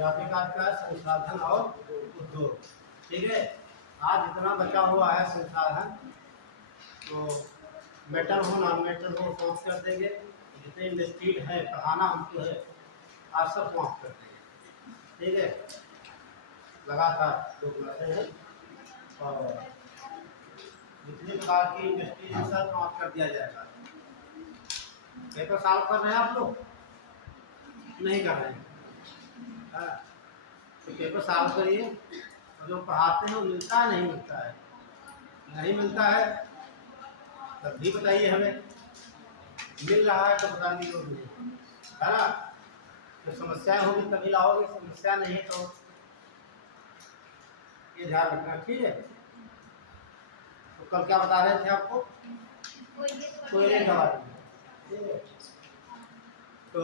Topic आज का संसाधन और उद्योग। ठीक है, आज इतना बचा हुआ है संसाधन, तो मेटल हो नॉन मेटल हो समाप्त कर देंगे। जितने इंडस्ट्री है पढ़ाना हमको है, आज सब समाप्त कर देंगे। ठीक है, लगातार लोग रहते हैं और जितने प्रकार की इंडस्ट्री है सब समाप्त कर दिया जाएगा। पेपर सॉल्व कर रहे हैं आप लोग? नहीं कर रहे हैं? हाँ, तो पेपर सॉल्व करिए। और जो पढ़ाते हैं वो मिलता है नहीं मिलता है? नहीं मिलता है तब भी बताइए हमें। मिल रहा है तो बताने की जरूरत नहीं है ना। तो समस्याएं होगी तभी लाओगे, समस्या नहीं है तो ये ध्यान रखना। ठीक है, तो कल क्या बता रहे थे आपको? कोयले के बारे में। ठीक है, तो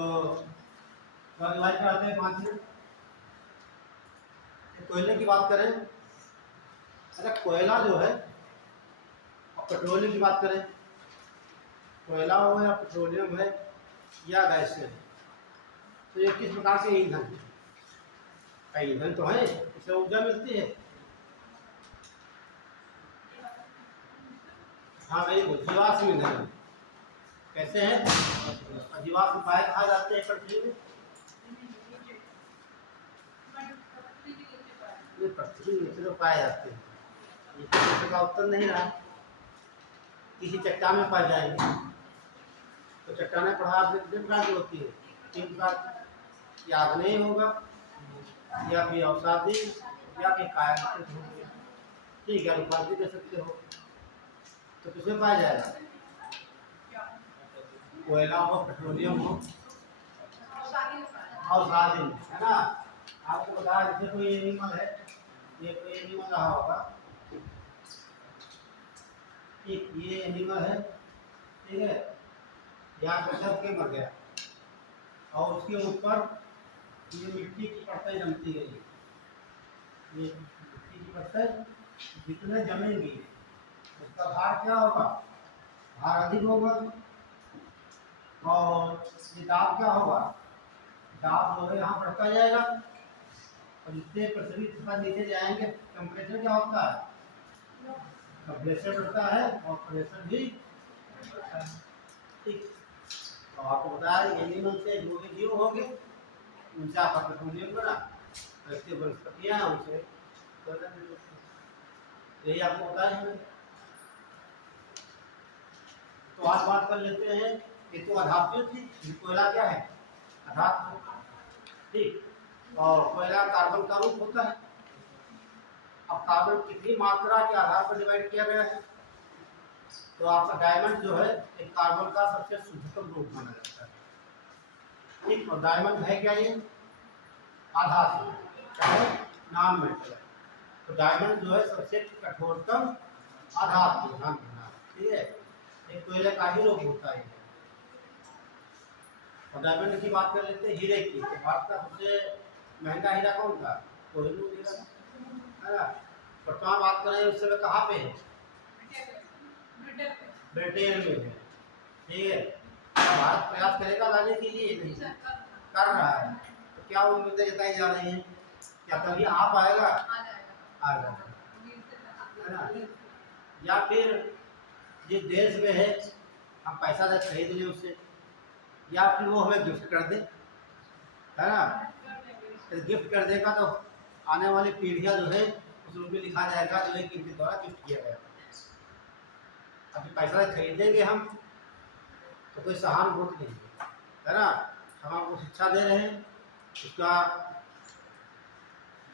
रिवाइज कराते हैं 5 मिनट। कोयले की बात करें, अच्छा कोयला जो है और पेट्रोलियम की बात करें, कोयला हो या पेट्रोलियम है या गैस है, तो ये किस प्रकार के ईंधन है? ईंधन तो है, इससे ऊर्जा मिलती है। हाँ भाई, जीवाश्म ईंधन कैसे है? जीवाश्म पाए कहा जाते हैं पृथ्वी में? ये पृथ्वी नीचे तो पाए जाते हैं। ये प्रश्न का उत्तर नहीं रहा। किसी चट्टान में पाए जाएंगे तो चट्टानें पढ़ा कितने प्रकार की होती है? 3 प्रकार, या आग्नेय होगा या फिर अवसादी या फिर कायाकृत होगी। ठीक है, उपाधि दे सकते हो। तो किसमें पाया जाएगा? कोयला हो, पेट्रोलियम हो, अवसादी में, है ना। आपको बता, जैसे कोई एनिमल है, ये कोई एनिमल रहा होगा, ठीक, ये एनिमल है, ठीक है, यहाँ पर सब के मर गया और उसके ऊपर ये मिट्टी की परतें जमती गई। ये मिट्टी की परतें जितने जमेंगी उसका भार क्या होगा? भार अधिक होगा। और ये दाब क्या होगा? दाब जो है यहाँ बढ़ता जाएगा और जितने पृथ्वी पर नीचे जाएंगे टेम्परेचर क्या होता है? प्रेशर बढ़ता है और प्रेशर भी बढ़ता है। ठीक, तो आपको बताया एनिमल से जो भी जीव होंगे उनसे आपका पेट्रोलियम बना, ऐसे वनस्पतियाँ हैं उनसे यही आपको बताया हमें। तो आज बात कर लेते हैं, ये तो अधातु थी, कोयला क्या है? अधातु। ठीक, और कोयला कार्बन का रूप होता है। अब कार्बन कितनी मात्रा के आधार पर डिवाइड किया गया है? तो आपका डायमंड जो है एक कार्बन का सबसे शुद्धतम रूप माना जाता है। ठीक, और डायमंड है क्या? ये आधातु, क्या है? Non metal. तो डायमंड जो है सबसे कठोरतम आधातु। ठीक है, एक कोयले का ही रूप होता है। और डायमंड की बात कर लेते हैं, हीरे की। तो भारत का सबसे महंगा हीरा कौन था? कोहिनूर हीरा, है ना। वर्तमान बात करें उस समय कहाँ पे है? ब्रिटेन में है। ठीक है, भारत प्रयास करेगा लाने के लिए? नहीं कर रहा है। तो क्या उम्मीदें जताई जा रही हैं? क्या कभी आ पाएगा? आ जाएगा, है ना। या फिर जिस देश में है हम पैसा दे खरीद लें उससे, या फिर वो हमें गिफ्ट कर दे, है ना। तो गिफ्ट कर देगा तो आने वाली पीढ़ियां जो है उसमें भी लिखा जाएगा जो है कि इनके द्वारा गिफ्ट किया गया। अभी पैसा खरीदेंगे हम तो कोई सहानुभूति नहीं है, है ना। हम आपको शिक्षा दे रहे हैं, उसका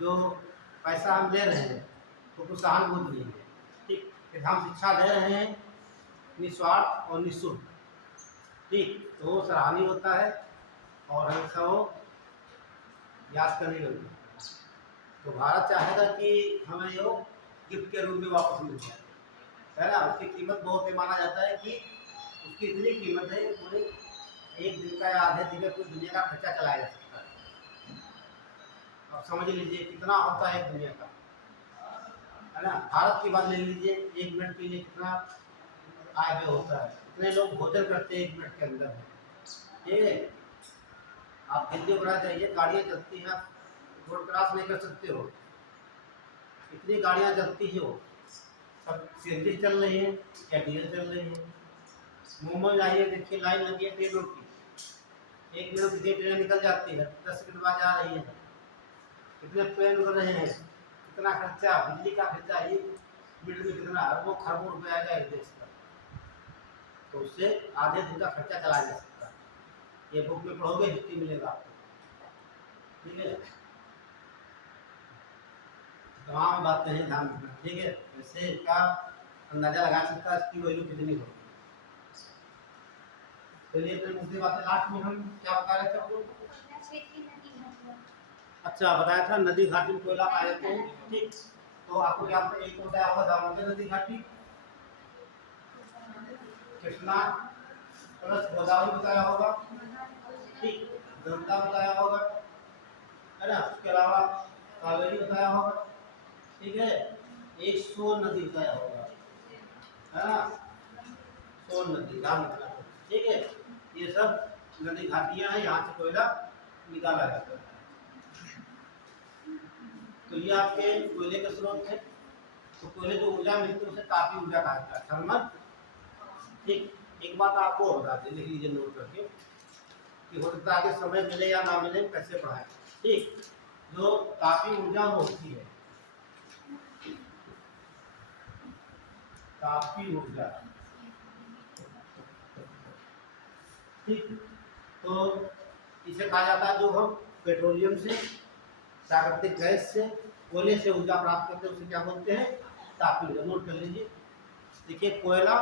जो पैसा हम ले रहे हैं तो कुछ सहानुभूति नहीं है। ठीक, फिर हम शिक्षा दे रहे हैं निस्वार्थ और निःशुल्क। ठीक, तो वो सराहनीय होता है और हमेशा वो याद करने लगे। तो भारत चाहेगा कि हमें ये गिफ्ट के रूप में वापस मिल जाए, है ना। उसकी कीमत बहुत है, माना जाता है कि उसकी इतनी कीमत है पूरे एक दिन का या आधे दिन में पूरी दुनिया का खर्चा चलाया जा सकता है। अब समझ लीजिए कितना होता है दुनिया का, है ना। भारत की बात ले लीजिए, 1 मिनट के लिए कितना आय व्यय होता है, कितने लोग भोजन करते हैं 1 मिनट के अंदर। ठीक है, आप दिल्ली बना जाइए, गाड़ियाँ चलती हैं, रोड क्रॉस नहीं कर सकते हो। इतनी गाड़ियाँ चलती हो, सब सीएनजी चल रही है या डीजल चल रही है। मुंबई आइए, देखिए लाइन लगी है ट्रेनों की, 1 मिनट कितनी ट्रेन निकल जाती है, 10 मिनट बाद आ रही है। कितने प्लेन उड़ रहे हैं, कितना खर्चा, बिजली का खर्चा, ये मिनट में कितना अरबों खरबों रुपये आएगा एक देश का, तो उससे आधे दिन का खर्चा चला जा सकता है। ये बुक में पढ़ोगे हिस्ट्री मिलेगा आपको, ठीक है। तमाम बातें हैं, ध्यान रखना, ठीक है। वैसे इसका अंदाजा लगा सकता है इसकी वैल्यू कितनी होगी। चलिए फिर दूसरी बात है, लास्ट में हम क्या बता रहे थे आपको? अच्छा, बताया था नदी घाटी में कोयला पाए जाते हैं, ठीक। तो आपको क्या पता, एक बताया होगा दामोदर नदी घाटी, कृष्णा प्लस गोदावरी बताया होगा, ठीक। गंगा बताया होगा, है ना। उसके अलावा कावेरी बताया होगा, ठीक है। एक सोन नदी बताया होगा, है ना, सोन नदी, ध्यान रखना, ठीक है। ये सब नदी घाटियां हैं, यहाँ से कोयला निकाला जाता है। तो ये आपके कोयले के स्रोत थे। तो कोयले जो ऊर्जा मिलती है उसे तापीय ऊर्जा कहा जाता है, थर्मल, ठीक। एक बात आपको बता दें, लिख लीजिए नोट करके, कि हो सकता है आगे समय मिले या ना मिले, कैसे पढ़ाएं, ठीक। जो तापीय ऊर्जा होती है, तापीय ऊर्जा, ठीक। तो इसे कहा जाता है, जो हम पेट्रोलियम से, प्राकृतिक गैस से, कोयले से ऊर्जा प्राप्त करते हैं, उसे क्या बोलते हैं, तापीय ऊर्जा। नोट कर लीजिए, देखिए कोयला,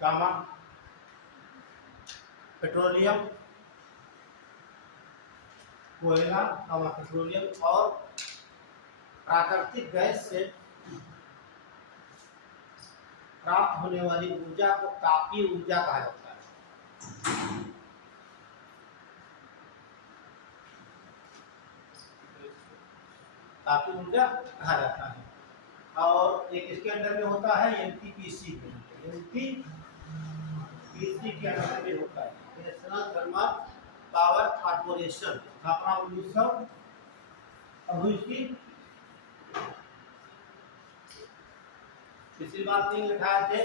कामा पेट्रोलियम, कोयला, कामा पेट्रोलियम, और प्राकृतिक गैस से प्राप्त होने वाली ऊर्जा को तापीय ऊर्जा कहा जाता है। तापीय ऊर्जा कहा जाता है। और एक इसके अंदर में होता है एनटीपीसी, एनटीपीसी के अंदर में होता है, नेशनल थर्मल पावर कॉर्पोरेशन, स्थापना 1900 हुई थी। पिछली बात नहीं लिखाए थे,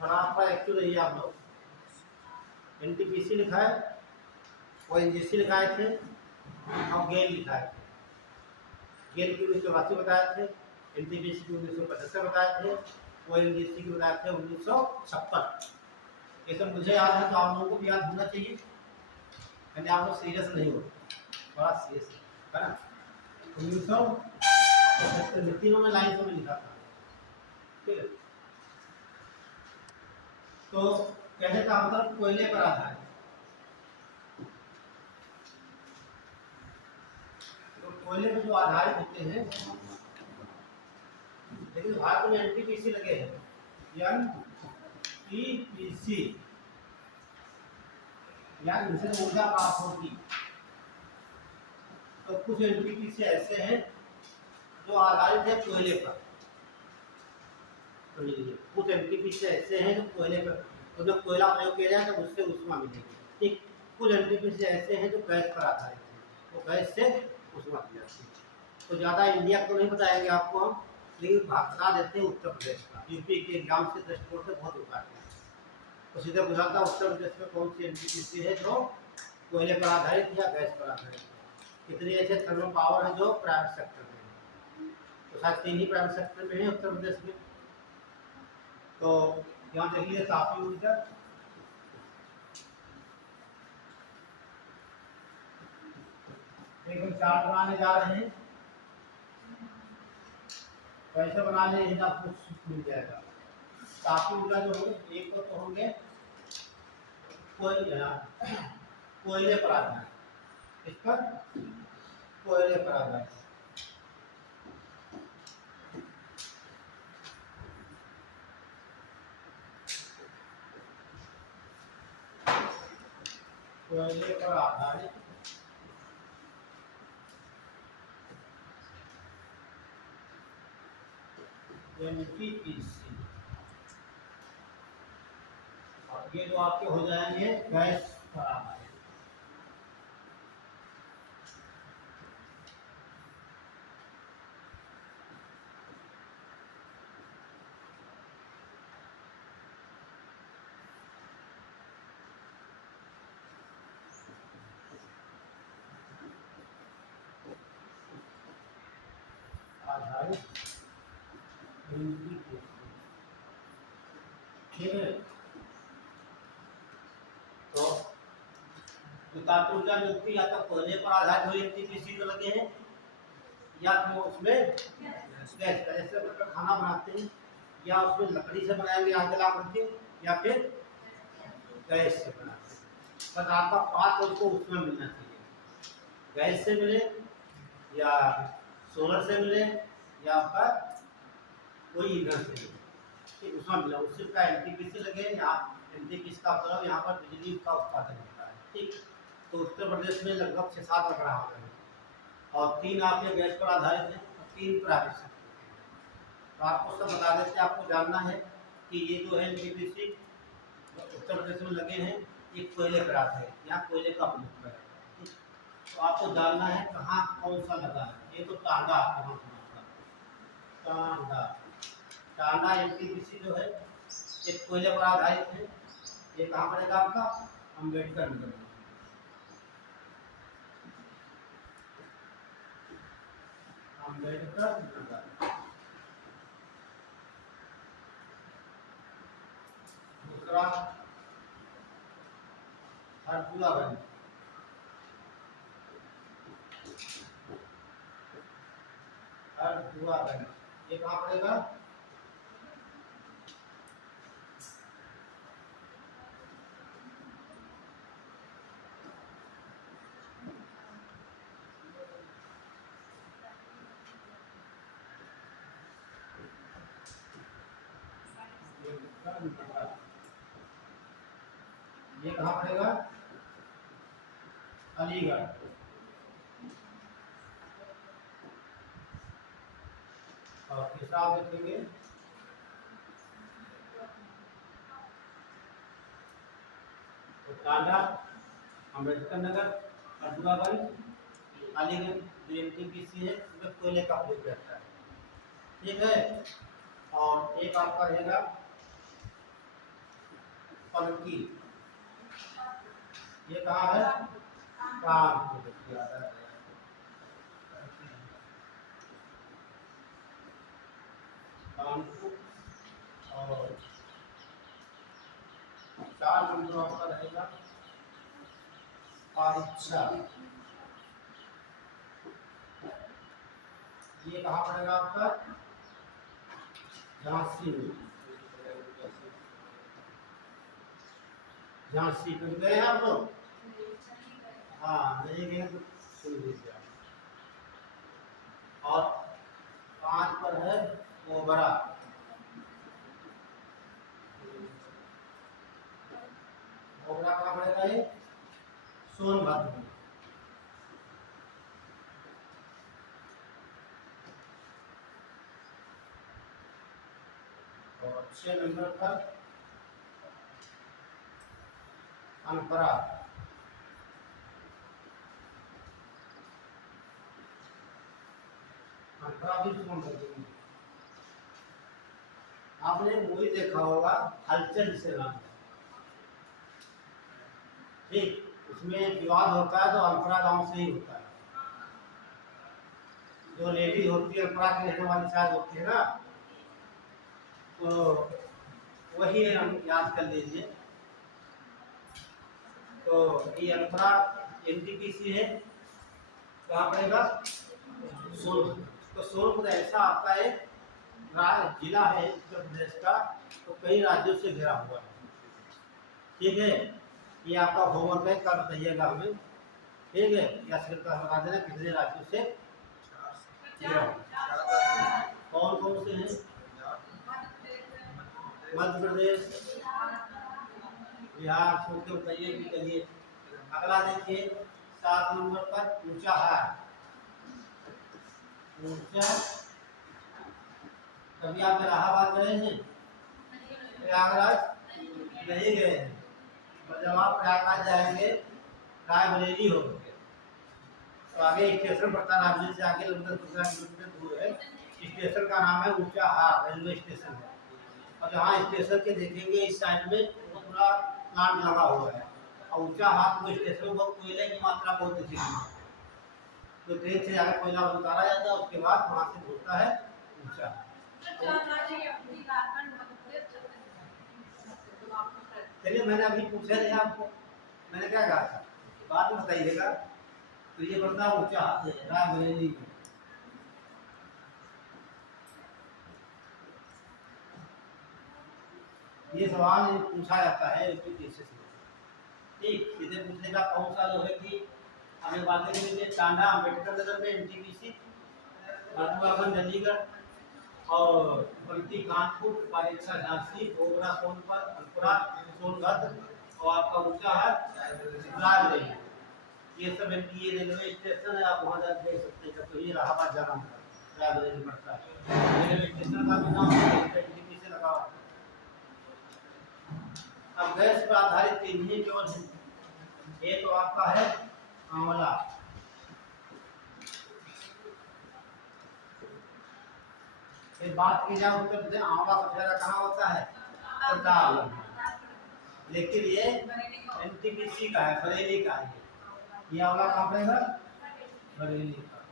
थोड़ा पर एक्टिव रहिए आप लोग। एनटीपीसी लिखा है, ओएनजीसी लिखाए थे, और गेल लिखा है। गेल की 1982 बताए थे, एनटीपीसी की 1975 बताए थे, ओएनजीसी की बताए थे 1956। ये सब मुझे याद है, तो आप लोगों को भी याद होना चाहिए, यानी आप लोग सीरियस नहीं हो, थोड़ा सीरियस है ना। 1975 तीनों में लाइन में लिखा था, ठीक है। तो कहने का मतलब कोयले पर आधारित, तो कोयले पर जो आधारित होते हैं, लेकिन भारत में एनटीपीसी लगे हैं, एनटीपीसी, यानी इनसे ऊर्जा प्राप्त होगी। तो कुछ एनटीपीसी ऐसे हैं जो आधारित है कोयले पर, तो कुछ एनटीपीसी ऐसे हैं जो कोयले पर, तो जब कोयला प्रयोग किया जाए तो उससे ऊष्मा मिलेगी, ठीक। कुछ एनटीपीसी ऐसे हैं जो गैस पर आधारित है, तो गैस से ऊष्मा मिल जाती है। तो ज़्यादा इंडिया को नहीं बताएंगे आपको हम, लेकिन बता देते हैं उत्तर प्रदेश का, यूपी के एग्जाम से दृष्टिकोण से बहुत उपकारता है। तो सीधे बुझाता उत्तर प्रदेश में कौन सी एनटीपीसी है जो कोयले पर आधारित या गैस पर आधारित है। कितने ऐसे थर्मल पावर है जो प्राइवेट सेक्टर में है, तो शायद 3 ही प्राइवेट सेक्टर में है उत्तर प्रदेश में। तो यहाँ देखिए तापीय ऊर्जा, एक हम चार्ट बनाने जा रहे हैं, कैसे बना ले आपको मिल जाएगा। तापीय ऊर्जा जो होंगे, एक तो होंगे कोयले पर आधारित, इस पर कोयले पर आधारित, कोयले पर आधारित एनटीपीसी, और ये जो आपके हो जाएंगे गैस पर आधारित, है ठीक है। तो ताप ऊर्जा नियुक्ति या तो कोयले पर आधारित हुई एनटीपीसी में लगे हैं या फिर उसमें गैस का, जैसे मतलब खाना बनाते हैं या उसमें लकड़ी से बनाएंगे आग जला करके या फिर गैस से बनाते हैं। बस आपका पात्र उसको उसमें मिलना चाहिए, गैस से मिले या सोलर से मिले या आपका कोई ईंधन से मिले, ठीक उसमें मिला उससे का एनटीपीसी लगे। यहाँ एनटीपीसी का मतलब यहाँ पर बिजली का उत्पादन होता है, ठीक। तो उत्तर प्रदेश में लगभग 6-7 आंकड़ा हो गए और 3 आपके गैस पर आधारित है, 3 प्राकृतिक। तो आपको सब बता देते हैं, आपको जानना है कि ये जो है एनटीपीसी उत्तर प्रदेश में लगे हैं, ये कोयले पर आते हैं, यहाँ कोयले का प्रयोग कर रहे हैं। तो आपको जानना है कहाँ कौन सा लगा है। ये तो टांडा टांडा टांडा एनटीपीसी जो है ये कोयले पर आधारित है। ये कहाँ पड़ेगा आपका अम्बेडकर नगर में। अम्बेडकर नगर। दूसरा हरपुरागंज, हरपुरागंज ये कहाँ पड़ेगा ये कहाँ पड़ेगा अलीगढ़। और तीसरा आप देखेंगे तो टांडा, अम्बेडकर नगर, हरदुआगंज, अलीगंज जो एनटीपीसी है उसमें कोयले का प्रयोग रहता है, ठीक है। और एक आपका रहेगा पलकी, ये कहाँ है कानपुर। और 4 नंबर आपका रहेगा पारिच्छा, ये कहाँ पड़ेगा आपका झांसी में। झांसी कभी गए हैं आप लोग? हाँ नहीं गए तो सुन लीजिए। और 5 पर है ओबरा, ओबरा कहाँ पड़ेगा ये सोनभद्र में। और 6 नंबर पर अनपरा, अनपरा भी सोनभद्र में। आपने मूवी देखा होगा हलचल जिसे नाम, ठीक उसमें विवाद होता है तो अनपरा गांव से ही होता है। जो लेडी होती है अनपरा की रहने वाली शायद होती है ना, तो वही हम याद कर लीजिए। तो ये अनपरा एनटीपीसी है, कहाँ पड़ेगा सोनभद्र। तो सोनभद्र ऐसा आपका एक जिला है उत्तर प्रदेश का, तो कई राज्यों से घिरा हुआ है, ठीक है। ये आपका होमवर्क है, कल बताइएगा हमें, ठीक है। या सिर्फ बता देना कितने राज्यों से घिरा हुआ, कौन कौन से हैं। मध्य प्रदेश, बिहार, सोच के बताइए कि चलिए। अगला देखिए 7 नंबर पर ऊंचाहार, ऊंचा। कभी आप इलाहाबाद गए हैं? प्रयागराज नहीं गए हैं, और जब आप प्रयागराज जाएंगे रायबरेली होकर तो आगे स्टेशन पड़ता है, राजगीर से आगे लगभग 15 किलोमीटर दूर है। स्टेशन का नाम है ऊंचाहार रेलवे स्टेशन है। और जहाँ स्टेशन के देखेंगे इस साइड में पूरा प्लांट लगा हुआ है, और ऊंचाहार वो स्टेशन पर कोयले की मात्रा बहुत अधिक है। तो ट्रेन से जाकर कोयला उतारा जाता है, उसके बाद वहाँ से घूमता है ऊंचा। चलिए मैंने अभी पूछा नहीं आपको, मैंने क्या कहा था, बाद में बताइएगा। तो ये बड़ा ऊंचा हाथ है रायबरेली में। ये सवाल पूछा जाता है यूपीएससी से। ठीक, सीधे पूछने का कौन सा जो है कि हमें बातें करेंगे टांडा अम्बेडकर नगर में एनटीपीसी, बाबूगंज चंडीगढ़ और बल्टी कानपुर, परीक्षा झांसी, ओबरा सोनपुर, अनपुरा सोनभद्र और आपका ऊंचा है रायबरेली। ये सब ये रेलवे स्टेशन है, आप वहाँ जा देख सकते हैं। तो ये इलाहाबाद जाना होगा, रायबरेली पड़ता है। रेलवे स्टेशन का भी नाम एनटीपीसी से लगा हुआ। अब गैस पर आधारित इंजन केवल ये तो आपका है आंवला। फिर बात की जाए उत्तर प्रदेश, आंवला सबसे ज्यादा कहाँ होता है, प्रतापगढ़। लेकिन ये एनटीपीसी का है, बरेली का है। ये आंवला कहाँ पड़ेगा, बरेली का।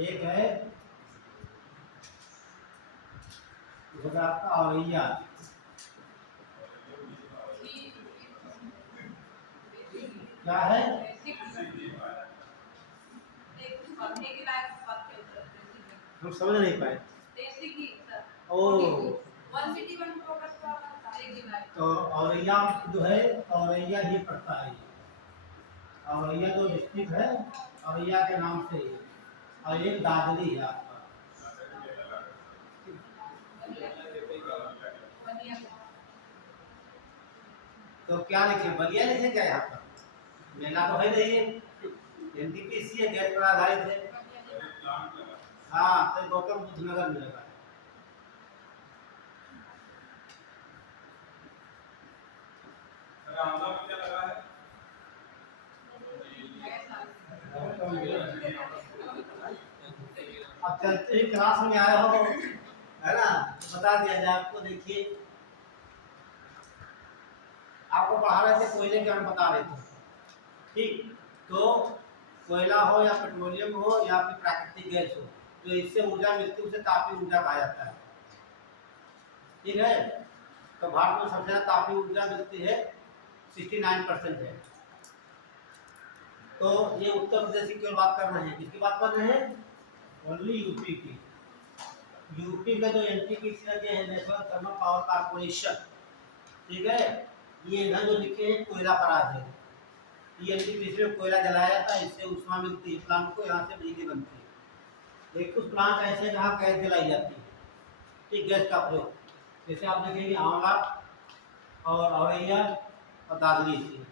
एक है आपका औरैया, क्या है, हम समझ नहीं पाए। ओ तो औरैया जो है, औरैया ही पड़ता है। औरैया जो डिस्ट्रिक्ट है, औरैया के नाम से ही। और एक दादरी है आपका। तो क्या लिखे, बलिया लिखे क्या यहाँ पर, मेला तो है नहीं, एनटीपीसी है, गैस पर आधारित है। हाँ, तो गौतम बुद्ध नगर में लगा है। अब चलते ही क्लास में आए हो, है ना, बता दिया जाए आपको। देखिए आपको पढ़ा रहे थे कोयले के, हम बता रहे थे। ठीक, तो कोयला हो या पेट्रोलियम हो या फिर प्राकृतिक गैस हो, जो इससे ऊर्जा मिलती है उसे तापीय ऊर्जा कहा जाता है। ठीक है, तो भारत में सबसे ज्यादा तापीय ऊर्जा मिलती है, 69% है। तो ये उत्तर प्रदेश की क्यों बात कर रहे हैं, किसकी बात कर रहे हैं, ओनली यूपी की। यूपी में जो एनटीपीसी लगे हैं, नेशनल थर्मल पावर कॉर्पोरेशन, ठीक है, ये इधर जो लिखे हैं कोयला पराग है। ये एनटीपीसी में कोयला जलाया जाता है, इससे ऊष्मा मिलती है, प्लांट को यहाँ से बिजली बनती है। लेकिन कुछ प्लांट ऐसे हैं जहाँ गैस जलाई जाती है, ठीक, गैस का प्रयोग, जैसे आप देखेंगे आंवला और औरैया और दादरी थी।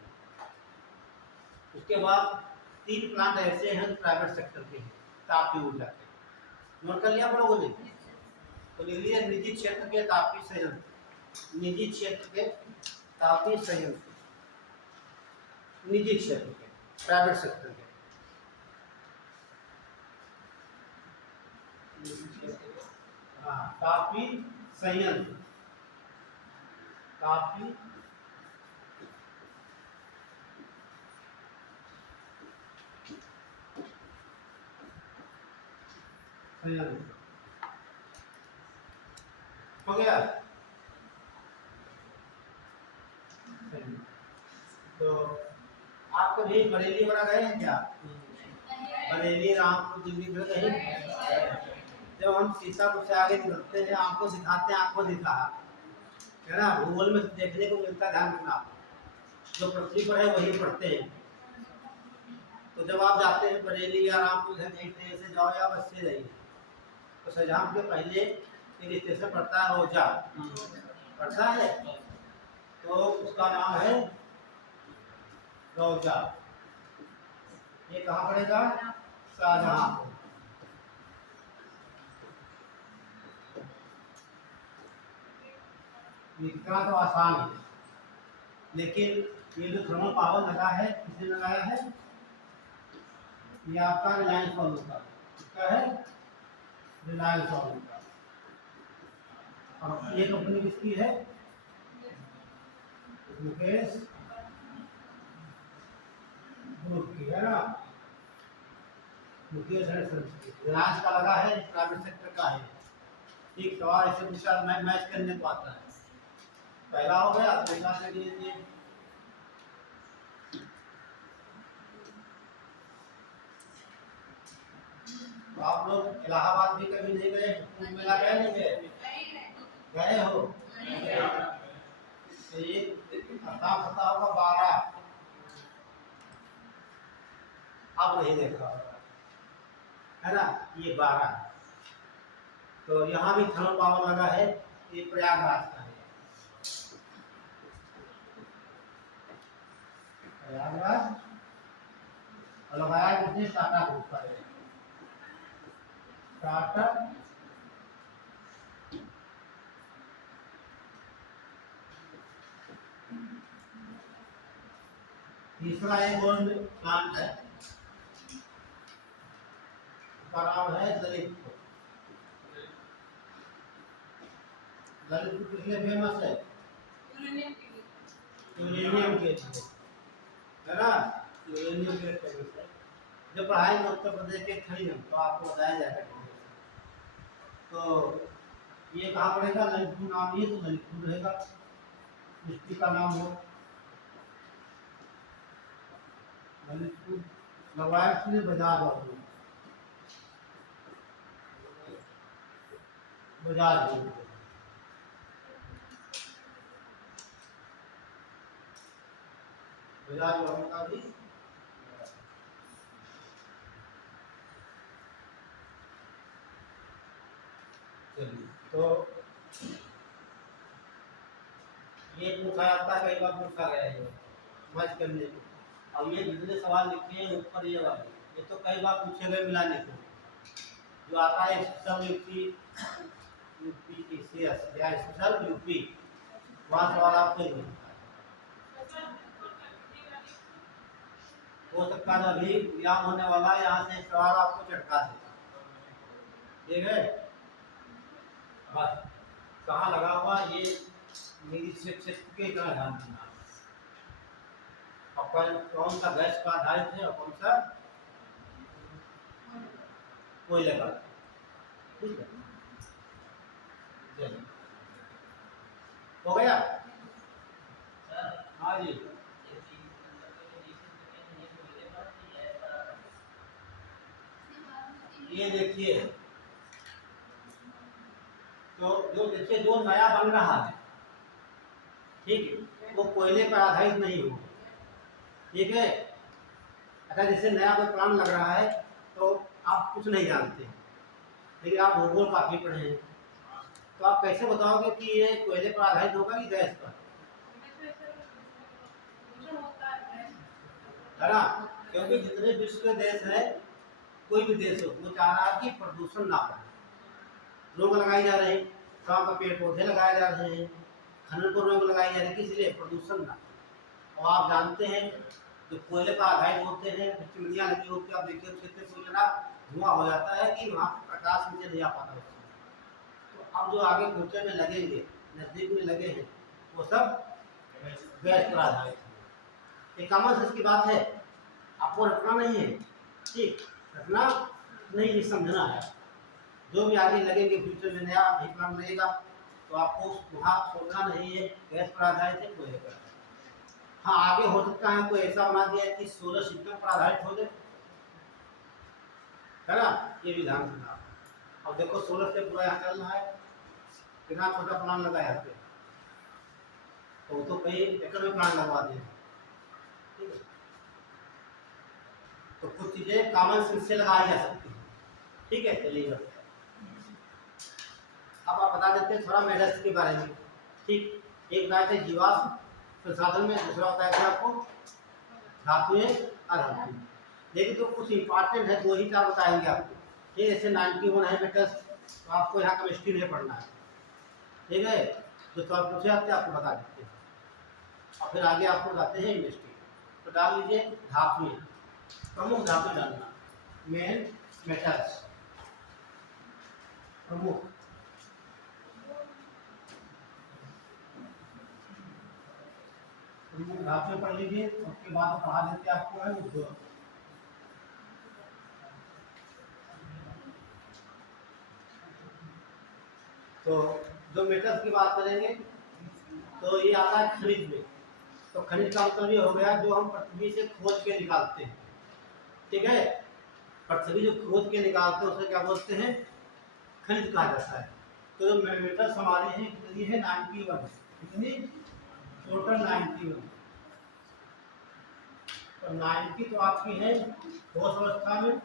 उसके बाद 3 प्लांट ऐसे हैं प्राइवेट सेक्टर के हैं, तापीय ऊर्जा के। नोट कर लिया आप लोगों ने, तो लिख लीजिए निजी क्षेत्र के तापीय संयंत्र, निजी क्षेत्र के तापीय संयंत्र, निजी क्षेत्र के, प्राइवेट सेक्टर के। हाँ, तापीय संयंत्र, तापीय संयंत्र हो गया। तो आपको भी बरेली वाला गए हैं क्या, बरेली, रामपुर, दिल्ली में कहीं? जब हम सीतापुर से आगे निकलते हैं, आपको दिखाते हैं, आपको दिखा है ना, भूगोल में देखने को मिलता है, ध्यान रखना। जो पृथ्वी पर है वही पढ़ते हैं। तो जब आप जाते हैं बरेली या रामपुर, कहीं ट्रेन से जाओ या बस से जाइए, तो शाहजहां के पहले एक स्टेशन पड़ता है रोजा, पड़ता है, तो उसका नाम है रौजा। ये कहाँ पड़ेगा, शाहजहां। लिखना तो आसान है, लेकिन ये जो थर्मल पावर लगा है, किसने लगाया है, ये आपका रिलायंस फॉर्म का, क्या है, रिलायंस फॉर्म का। और ये कंपनी किसकी है, मुकेश ग्रुप। की है ना, मुकेश है रिलायंस का लगा है, प्राइवेट सेक्टर का है। ठीक, सवाल ऐसे पूछा मैच करने को आता है। पहला हो गया, दूसरा देख लीजिए। तो आप लोग इलाहाबाद भी कभी नहीं गए, कुंभ मेला गए नहीं गए? गए हो? तो ये पता होगा 12, अब नहीं देखा है ना, ये 12। तो यहाँ भी थर्मल पावर लगा है, ये प्रयागराज का है। प्रयागराज और लगाया किसने? टाटा ग्रुप का है, टाटा। तीसरा एक गोल्ड प्लांट है, उसका नाम है ललितपुर। ललितपुर किस लिए फेमस है? यूरेनियम के लिए, है ना, यूरेनियम के लिए फेमस है। जो पढ़ाई में उत्तर प्रदेश के खड़ी है तो आपको बताया जाएगा। तो ये कहाँ पड़ेगा? ललितपुर नाम, ये तो ललितपुर रहेगा, डिस्ट्रिक्ट का नाम हो ललितपुर। लगवाया किसने? बजाज बाबू, बजाज बाबू। बजाज बाबू का भी तो ये पूछा जाता है, कई बार पूछा गया है मैच करने को। अब ये जितने सवाल लिखे हैं ऊपर ये वाले, ये तो कई बार पूछे गए मिलाने को। जो आता है सब यूपी, यूपी केसीएस या स्पेशल यूपी, वहाँ सवाल आपको ही मिलता है। हो सकता है अभी एग्जाम होने वाला है, यहाँ से सवाल आपको चटका देगा, ठीक है। बस कहाँ लगा हुआ ये मेरी क्षेत्र के तरह ध्यान देना। अपन कौन सा गैस का आधारित है और कौन सा कोयले का, ठीक है। चलिए, हो गया? हाँ जी। ये देखिए, तो जो देखिए जो नया बन रहा है, ठीक है, वो कोयले पर आधारित नहीं हो, ठीक है। अगर जैसे नया कोई प्लान लग रहा है तो आप कुछ नहीं जानते, लेकिन आप भूगोल काफी पढ़े हैं, तो आप कैसे बताओगे कि ये कोयले पर आधारित होगा कि गैस पर, है ना? क्योंकि जितने विश्व के देश हैं, कोई भी देश हो, वो चाह रहा है कि प्रदूषण ना बढ़े। रोक लगाई जा रही, गाँव का पेड़ पौधे लगाए जा रहे हैं, खनन पर रोक लगाई जा रही है, किस लिए? प्रदूषण ना। और आप जानते हैं जो कोयले पर आधारित होते हैं, चिमनियाँ लगी होती है, आप देखिए क्षेत्र को इतना धुआं हो जाता है कि वहाँ प्रकाश नीचे नहीं आ पाता उससे। तो अब जो आगे फ्यूचर में लगेंगे, नजदीक में लगे हैं, वो सब गैस पर आधारित है। एक कॉमन सेंस की बात है, आपको रखना नहीं है, ठीक, रखना नहीं, ये समझना है। जो भी आगे लगेंगे फ्यूचर में नया नहीं प्लान लगेगा, तो आपको वहाँ सोचना नहीं है गैस पर आधारित है, कोयले पर। हाँ, आगे हो सकता है कोई ऐसा बना दिया कि सोलर सिस्टम पर आधारित हो जाए, है ना, ये भी ध्यान रखना। अब देखो सोलर से पूरा यहाँ चल रहा है, कितना छोटा प्लान लगा यहाँ पे, तो कई एकड़ में प्लान लगवा दिए, ठीक है। तो कुछ चीजें कॉमन सेंस से लगाई जा सकती है, ठीक है। चलिए अब आप बता देते हैं थोड़ा मेडल्स के बारे में, ठीक। एक बताया था जीवाश्म संसाधन में, दूसरा बताया था आपको धातुएं अधातुएं। लेकिन तो कुछ इंपॉर्टेंट है, 2 ही 4 बताएंगे आपको, ठीक है। जैसे 91 है मेटल्स, तो आपको यहाँ केमिस्ट्री नहीं पढ़ना है, ठीक है। जो सवाल पूछे जाते हैं आपको बता देते हैं, और फिर आगे आपको बताते हैं इंडस्ट्री। तो डाल लीजिए धातुएं, प्रमुख धातु डालना, मेन मेटल्स, प्रमुख। धातुएं पढ़ लीजिए, उसके बाद पढ़ा देते आपको है उद्योग, तो जो मीटर्स की बात करेंगे तो ये आता है खनिज में। तो खनिज का मतलब ये हो गया जो हम पृथ्वी से खोज के निकालते हैं, ठीक है। पृथ्वी जो खोज के निकालते हैं उसे क्या बोलते हैं, खनिज कहा जाता है। तो जो मीटर्स हमारे हैं कितनी है 91, कितनी टोटल 91। तो 90 तो आपकी है ठोस अवस्था में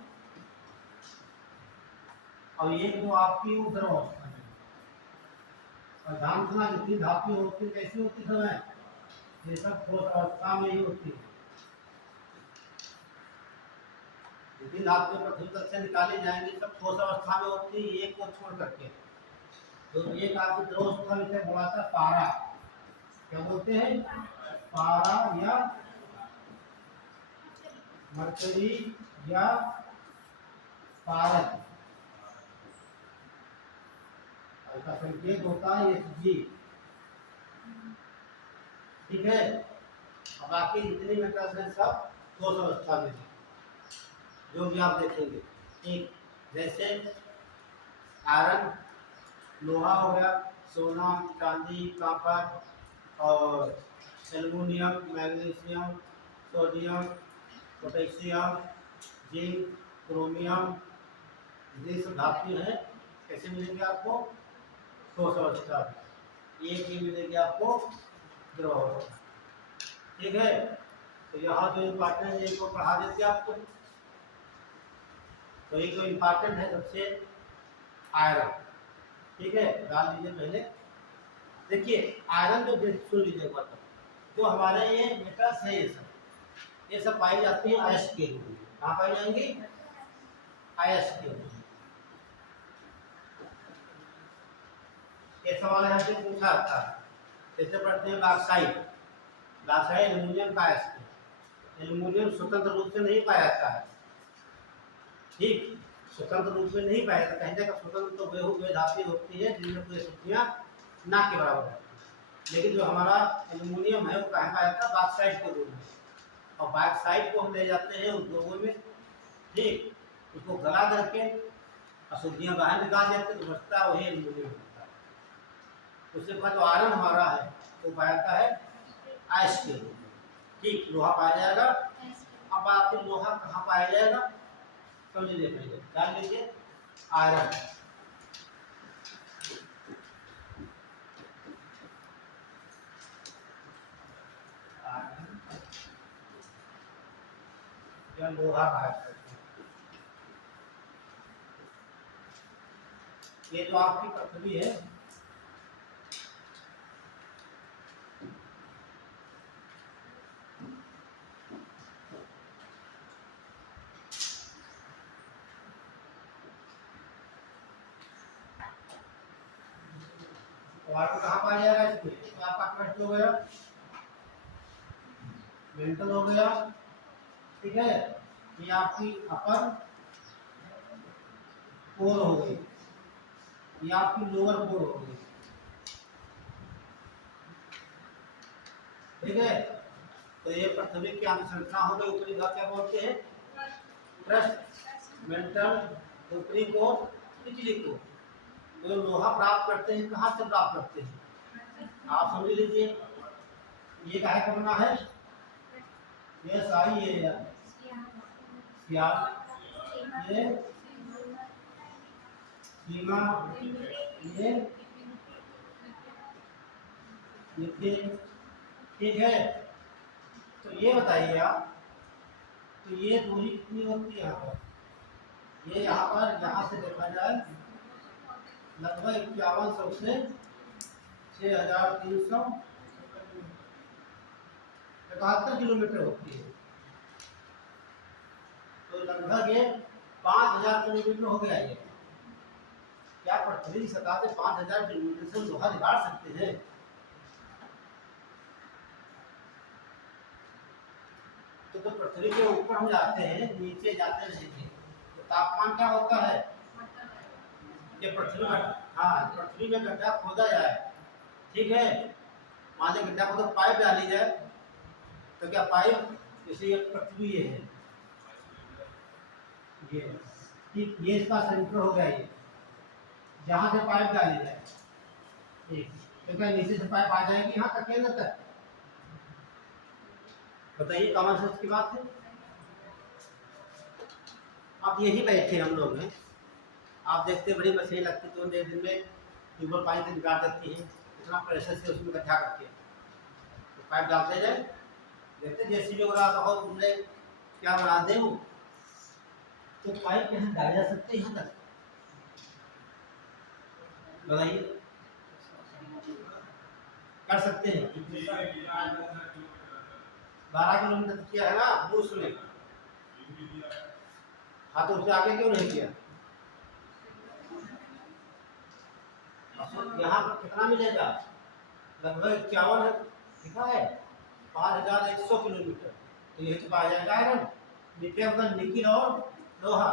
और ये तो आपकी द्रव अवस्था में। और ध्यान रखना जितनी धातु होती है कैसी होती समय, ये सब ठोस अवस्था में ही होती है। जितनी धातु पृथ्वी तक से निकाली जाएंगी सब ठोस अवस्था में होती है, एक को छोड़ करके। तो एक आपकी द्रव अवस्था में से बोला था पारा, क्या बोलते हैं, पारा या मरकरी या पारद, इसका संकेत होता है Hg, ठीक है। अब बाकी जितनी मेटल्स हैं सब ठोस अवस्था में है, जो भी आप देखेंगे, ठीक। जैसे आयरन लोहा हो गया, सोना, चांदी, कॉपर और aluminium, magnesium, sodium, potassium, zinc, chromium, ये सब धातु है। कैसे मिलेंगे आपको, ठोस अवस्था में। एक ही मिलेगी आपको द्रव अवस्था, ठीक है। तो यहाँ जो इम्पोर्टेंट है इनको पढ़ा देते आपको। तो ये जो इम्पोर्टेंट है सबसे आयरन, ठीक है, डाल लीजिए पहले। देखिए आयरन जो सुन लीजिए एक बात, जो हमारे ये मेटल्स है ये सब पाई जाती है अयस्क के रूप में। कहाँ पाई जाएंगी, अयस्क के रूप में। ये सवाल यहाँ से पूछा था, जैसे पढ़ते हैं बॉक्साइट, बॉक्साइट एल्युमिनियम का अयस्क है। एल्युमिनियम स्वतंत्र रूप से नहीं पाया जाता है, ठीक, स्वतंत्र रूप में नहीं पाया जाता। कहने का स्वतंत्र तो वे धातु होती है जिनमें कोई संख्या ना के बराबर है। लेकिन जो हमारा एल्युमिनियम है वो कहाँ पाया जाता है, बॉक्साइट के रूप में। और बॉक्साइट को हम ले जाते हैं उद्योगों में, ठीक, उसको गला करके अशुद्धियाँ बाहर निकाल देते तो बचता वही एल्युमिनियम होता है। उसके बाद जो आयरन हमारा है वो पाया जाता है अयस्क के रूप में, ठीक, लोहा पाया जाएगा। अब आपके लोहा कहाँ पाया जाएगा समझिए, पहले जान लीजिए आयरन, या लोहा पाया, ये जो आपकी पृथ्वी है तो आपको कहाँ पाया जाएगा, इसमें तो आपका क्रस्ट हो गया, मेंटल हो गया, ठीक है। ये आपकी अपर कोर हो गई, ये आपकी लोअर कोर हो गई, ठीक है। तो ये पृथ्वी की अनुसंरचना हो गई। ऊपरी भाग क्या बोलते हैं, क्रस्ट, मेंटल, ऊपरी कोर, निचली कोर। तो लोहा प्राप्त करते हैं कहाँ से प्राप्त करते हैं, आप समझ लीजिए। ये काहे का बना है, ये सारी एरिया, ये सीमा, ये ठीक है। तो ये बताइए आप, तो ये दूरी कितनी होती है यहाँ पर, ये यहाँ पर यहाँ से देखा जाए लगभग 5100 से 6377 किलोमीटर होती है। तो लगभग ये 5000 किलोमीटर हो गया। ये क्या पृथ्वी की सतह से 5000 किलोमीटर से लोहा निकाल सकते हैं, तो पृथ्वी के ऊपर हम जाते हैं नीचे जाते रहेंगे तो तापमान क्या होता है, कि पृथ्वी में, हाँ पृथ्वी में गड्ढा खोदा जाए, ठीक है, मान लीजिए गड्ढा खोदा पाइप डाली जाए, तो क्या पाइप जैसे ये पृथ्वी ये है, ये ठीक, ये इसका सेंटर हो गया, ये जहाँ से पाइप डाली जाए ठीक, तो क्या नीचे से पाइप आ जाएगी यहाँ तक केंद्र तक? बताइए, कॉमन सेंस की बात है। अब यही बैठे हम लोग हैं, आप देखते बड़ी मछली लगती तो देर दिन में ट्यूबवेल पानी से निकाल देती है, इतना प्रेशर से उसमें इकट्ठा करके तो पाइप डालते जाए, देखते जैसी जो रहा बहुत तुमने क्या बना दे वो, तो पाइप यहाँ डाले जा सकते हैं यहाँ तक, बताइए कर सकते हैं। 12 किलोमीटर किया है ना वो उसमें, हाँ तो उससे आगे क्यों नहीं किया? यहाँ पर कितना मिलेगा? लगभग 51 लिखा है, 5100 किलोमीटर, तो ये तो पाया जाएगा आयरन, नीचे मतलब निकिल और लोहा,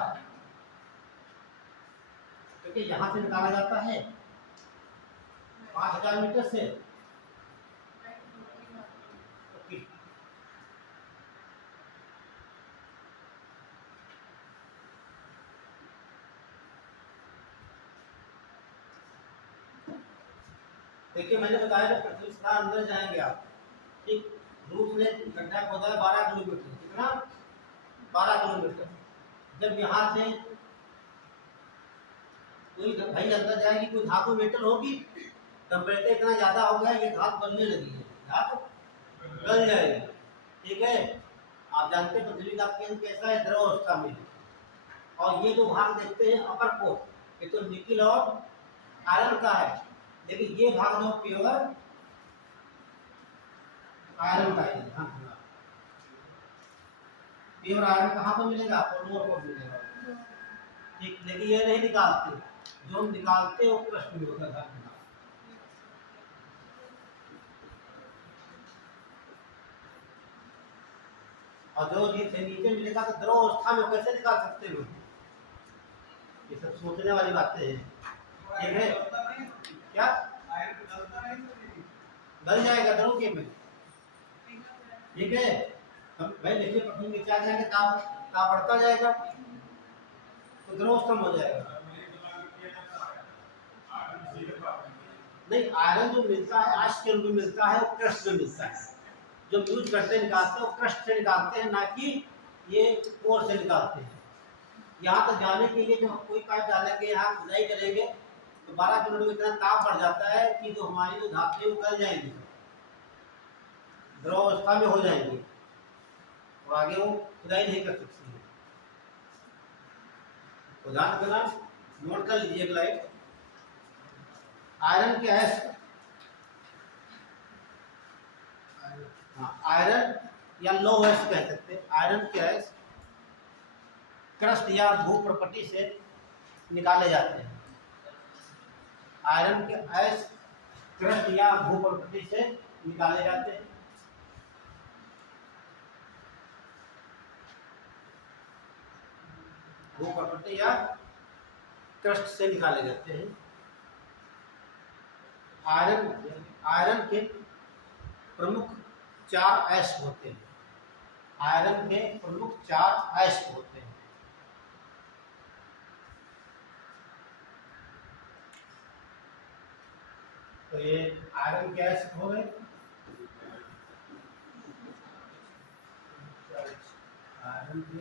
क्योंकि यहाँ से निकाला जाता है 5000 मीटर से। देखिए मैंने बताया कि पृथ्वी से अंदर जाएंगे आप, ठीक, रूस ने गड्ढा खोदा है 12 किलोमीटर, कितना? 12 किलोमीटर। जब यहाँ से कोई भाई अंदर जाएगी, कोई धातु मेटल होगी, टेम्परेचर इतना ज्यादा हो गया ये धातु बनने लगी है, धातु गल जाएगी, ठीक है। आप जानते हैं पृथ्वी का केंद्र कैसा है? द्रव अवस्था में, और ये जो भाग देखते हैं अपर कोर, ये तो निकिल और आयरन का है, लेकिन ये भाग जो प्योर आयरन का है। हाँ प्योर आयरन कहाँ पर मिलेगा? आपको लोअर कोर मिलेगा, ठीक, लेकिन ये नहीं निकालते, जो हम निकालते हैं वो प्रश्न में होता है। और जो चीज से नीचे मिलेगा तो द्रव अवस्था में कैसे निकाल सकते हो? ये सब सोचने वाली बातें हैं, ठीक है। क्या गल जाएगा द्रव के में, ठीक है। हम भाई देखिए पटनी नीचे आ जाएंगे, ताप बढ़ता जाएगा तो द्रव कम हो जाएगा। नहीं, आयरन जो मिलता है आयस्क के रूप में मिलता है, वो क्रस्ट में मिलता है, जो यूज करते निकालते हैं वो क्रस्ट से निकालते हैं, ना कि ये कोर से निकालते हैं। यहाँ तक जाने के लिए जब कोई पाइप डालेंगे, यहाँ खुदाई करेंगे तो 12 किलोमीटर में इतना ताप बढ़ जाता है कि जो हमारी जो धातुएं गल जाएंगी, द्रव अवस्था में हो जाएंगी, और आगे वो खुदाई नहीं कर सकती है। तो ध्यान देना, नोट कर लीजिए एक लाइन, आयरन क्या है? आयरन या लोवेस्ट कह सकते हैं। आयरन क्या है? क्रस्ट या भूप्रपट्टी से निकाले जाते हैं। आयरन के ऐश क्रस्ट या भूप्रपट्टी से निकाले जाते हैं। भूप्रपट्टी या क्रस्ट से निकाले जाते हैं। आयरन के प्रमुख 4 ऐश होते हैं। आयरन के प्रमुख 4 ऐश होते हैं। तो ये आयरन के ऐश हो गए, आयरन के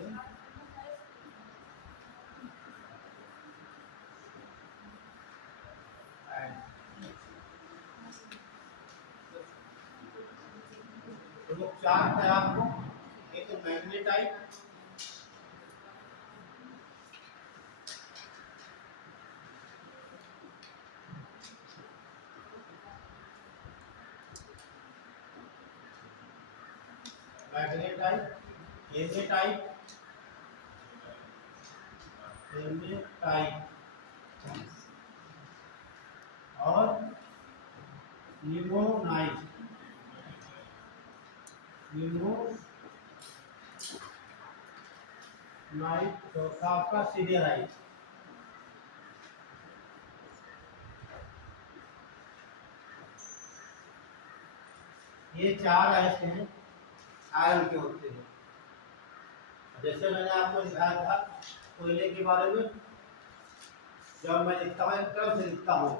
प्रमुख 4 है आपको, एक तो मैग्नेटाइट, हेमेटाइट और लिमोनाइट। तो आपका सिडेराइट। ये 4 ऐसे हैं आयरन के होते हैं। जैसे मैंने आपको दिखाया था कोयले के बारे में, जब मैं लिखता हूँ क्रम से लिखता हूँ,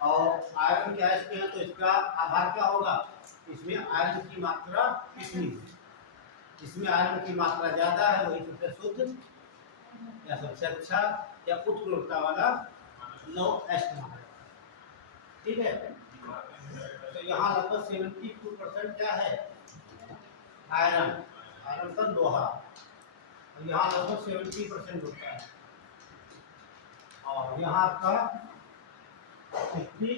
और आयरन के अयस्क हैं तो इसका आधार क्या होगा, इसमें आयरन की मात्रा कितनी है, जिसमें आयरन की मात्रा ज्यादा है वही सबसे शुद्ध या सबसे अच्छा या उच्च गुणवत्ता वाला लौह अयस्क माना जाता है। ठीक है, तो यहाँ लगभग 72% क्या है, आयरन, आयरन का लोहा, और यहाँ लगभग 70% होता है, और यहाँ आपका 50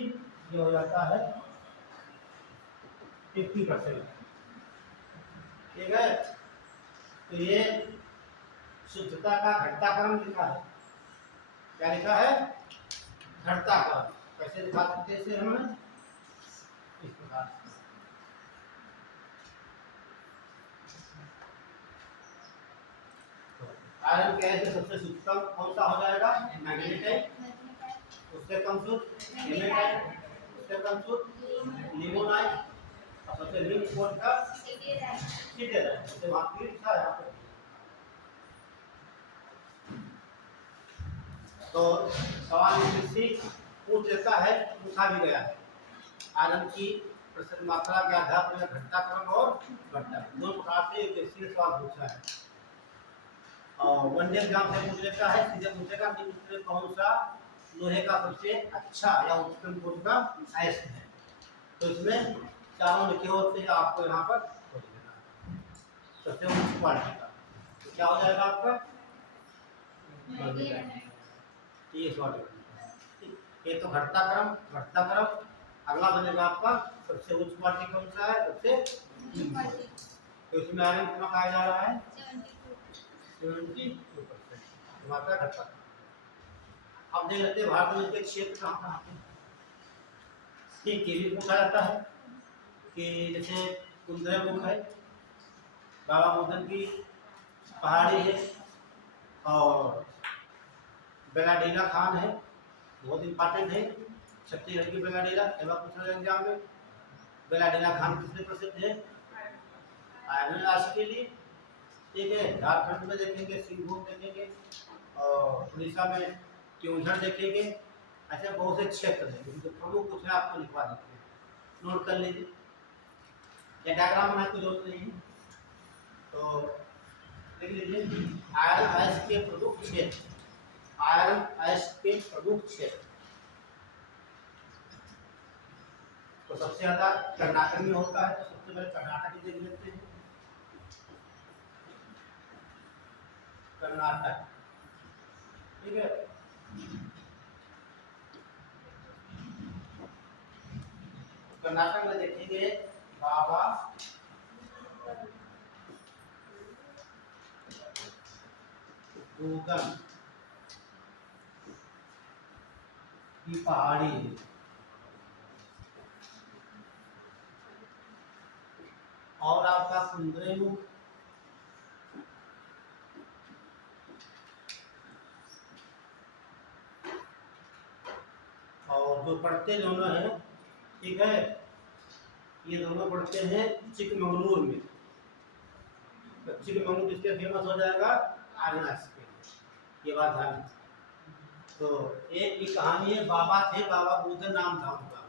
ये हो जाता है 50%। ठीक है, तो ये शुद्धता का घटता क्रम लिखा है, क्या लिखा है, घटता क्रम। कैसे दिखा सकते हैं इसे हमें, इस प्रकार से। आयरन के अयस्क सबसे शुद्धतम कौन सा हो जाएगा, मैग्नेटाइट, उससे कम शुद्ध हेमेटाइट, उससे कम शुद्ध लिमोनाइट, और सबसे निम्न कोट का सिटेराइट। जैसे वहां तीर था यहाँ पे, तो सवाल इससे पूछ देता है, पूछा भी गया है, आयरन की प्रतिशत मात्रा के आधार पर घटता क्रम और घटता दो प्रकार से एक सवाल पूछा है, और वनडे एग्जाम से पूछ लेता है, सीधे पूछेगा कि उसमें कौन सा लोहे का सबसे अच्छा या उत्तम कोट का अयस्क है, तो इसमें चारों लिखे होते हैं, आपको यहाँ पर खोज लेना है सबसे उच्च क्वालिटी का, तो क्या हो जाएगा आपका, ये सवाल। ये तो घटता क्रम, अगला बनेगा आपका सबसे उच्च क्वालिटी कौन सा है, सबसे निम्न क्वालिटी, तो इसमें आयरन कितना पाया जा रहा है, 72% मात्रा घटता। अब देख लेते हैं भारत में के क्षेत्र कहाँ कहाँ हैं। ठीक, ये भी पूछा जाता है कि जैसे कुंदरा है, बाबा मोदन की पहाड़ी है, और बेलाडीला खान है, बहुत इंपॉर्टेंट है, छत्तीसगढ़ की बेलाडीला, पूछा जाएगा एग्जाम में। बेलाडीला खान किसने प्रसिद्ध है, आयरन अयस्क के लिए। ठीक है, झारखंड में देखेंगे सिंहभूम देखेंगे, और उड़ीसा में केवझर देखेंगे, ऐसे बहुत से क्षेत्र हैं, जिनके प्रमुख कुछ है आपको लिखवा देते हैं, नोट कर लीजिए, या डायग्राम बनाने की जरूरत नहीं है, तो लिख लीजिए आयरन अयस्क के प्रमुख क्षेत्र, आयरन अयस्क के प्रमुख क्षेत्र, तो सबसे ज्यादा कर्नाटक में होता है, तो सबसे पहले कर्नाटक ही देख लेते हैं, कर्नाटक। ठीक है, कर्नाटक में देखेंगे बाबा बुदन की पहाड़ी, और आपका कुंद्रेमुख, और जो पढ़ते दोनों हैं, ठीक है, ये दोनों पढ़ते हैं चिकमंगलूर में, तो चिकमंगलूर किसके फेमस हो जाएगा, आयरन अयस्क के, ये बात ध्यान। तो एक की कहानी है, बाबा थे, बाबा बुदन नाम था उनका,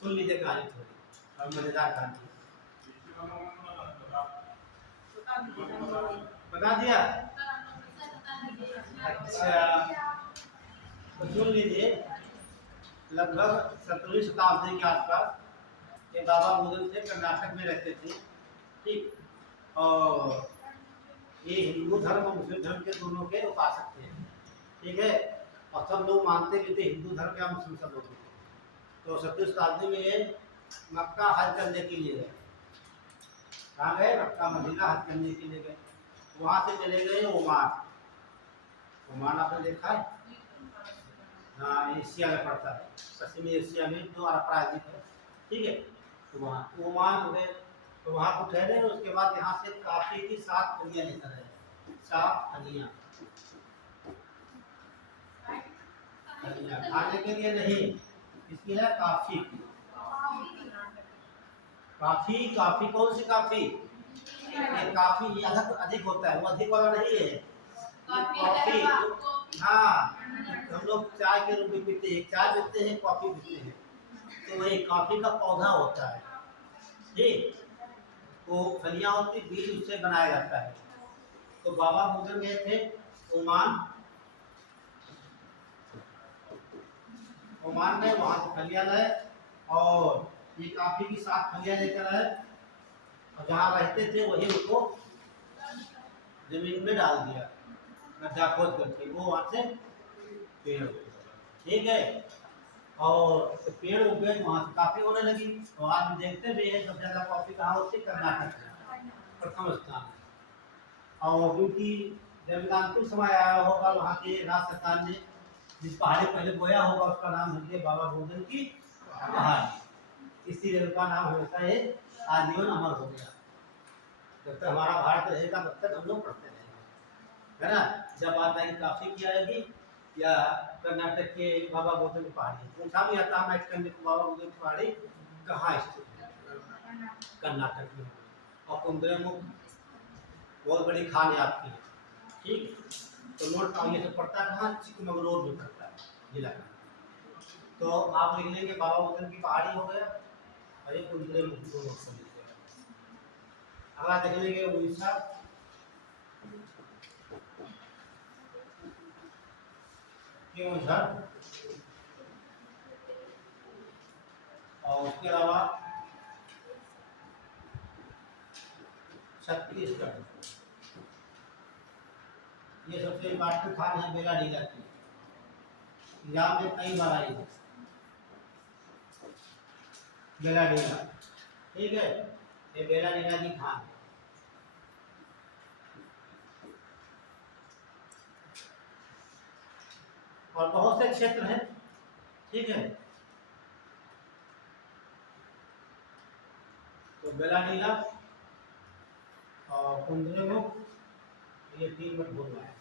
सुन लीजिए कहानी थोड़ी, और मजेदार कहानी बता दिया। अच्छा, तो सुन लीजिए, लगभग 17वीं शताब्दी के आसपास ये बाबा बुदन थे, कर्नाटक में रहते थे। ठीक, और ये हिंदू धर्म और मुस्लिम धर्म के दोनों के उपासक थे। ठीक है, और सब लोग मानते भी थे, हिंदू धर्म या मुस्लिम सब लोग थे। तो 17वीं शताब्दी में ये मक्का हज करने के लिए गए, कहाँ गए, मक्का मदीना हज करने के लिए गए, वहाँ से चले गए ओमान। ओमान आपने देखा है, हाँ, एशिया में पड़ता है, पश्चिमी एशिया में जो अरब प्रायद्वीप है। ठीक है, तो वहाँ ओमान हो गए, तो वहाँ को ठहरे, उसके बाद यहाँ से काफी की 7 फलियाँ लेकर आए, 7 फलियाँ खाने के लिए नहीं, इसकी है काफी की, काफी, काफी कौन सी काफी, ये काफी ये अधिक होता है, वो अधिक वाला नहीं है, कॉफी। हाँ, हम लोग चाय के रूप में पीते हैं, चाय पीते हैं, कॉफी पीते हैं, तो वही कॉफी का पौधा होता है, ठीक। वो फलियां होती, बीज उससे बनाया जाता है। तो बाबा बुदन गए थे ओमान, ओमान में, वहां से फलियां लाए और ये कॉफी की 7 फलियां लेकर आए, और जहाँ रहते थे वही उनको जमीन में डाल दिया, गड्ढा खोद करके, वो वहां से पेड़ हो गया, ठीक है। और तो पेड़ उग गए, वहां से कॉफी होने लगी। तो आज हम देखते भी है सबसे ज्यादा कॉफी कहाँ होती है, कर्नाटक में, प्रथम स्थान। और क्योंकि जब अंतिम समय आया होगा, वहाँ के राज्य सरकार ने जिस पहाड़ी पहले बोया होगा उसका नाम रख दिया बाबा बुदन की पहाड़ी, इसीलिए उनका नाम हमेशा ये आजीवन अमर हो गया। जब तक हमारा भारत रहेगा तब तक हम लोग पढ़ते रहेंगे, है ना। जब बात आएगी काफी की आएगी या कर्नाटक के बाबा बुदन की पहाड़ी, पूछा भी आता है मैच करने को, बाबा बुदन की पहाड़ी कहाँ स्थित है, कर्नाटक में। और कुंद्रेमुख बहुत बड़ी खान है आपकी, ठीक। तो नोट आगे से पड़ता है कहाँ, चिकमगलूर में पड़ता है जिला का। तो आप लिख लेंगे बाबा बुदन की पहाड़ी हो गया, और ये कुंद्रेमुख दोनों को लिख लेंगे। अगला देख लेंगे उड़ीसा, केवंझर, और उसके अलावा छत्तीसगढ़, ये सबसे इम्पोर्टेंट खान है बेलाडीला की, एग्जाम में कई बार आई है बेलाडीला, ठीक है। ये बेलाडीला की खान है। और बहुत से क्षेत्र हैं, ठीक है। तो बेलाडीला और कुंद्रेमुख, ये 3 मत भूलना है,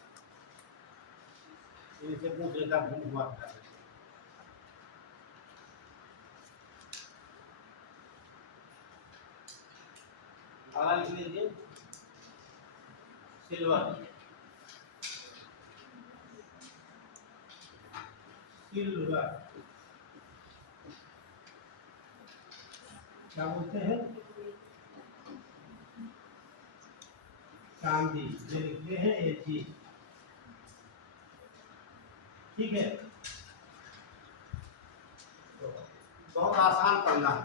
इनसे पूछ लेता हुआ था। आगे लिख लीजिए सिल्वर, सिल्वर क्या बोलते हैं, चांदी, ये लिखते हैं एजी, ठीक है। तो बहुत आसान पढ़ना है,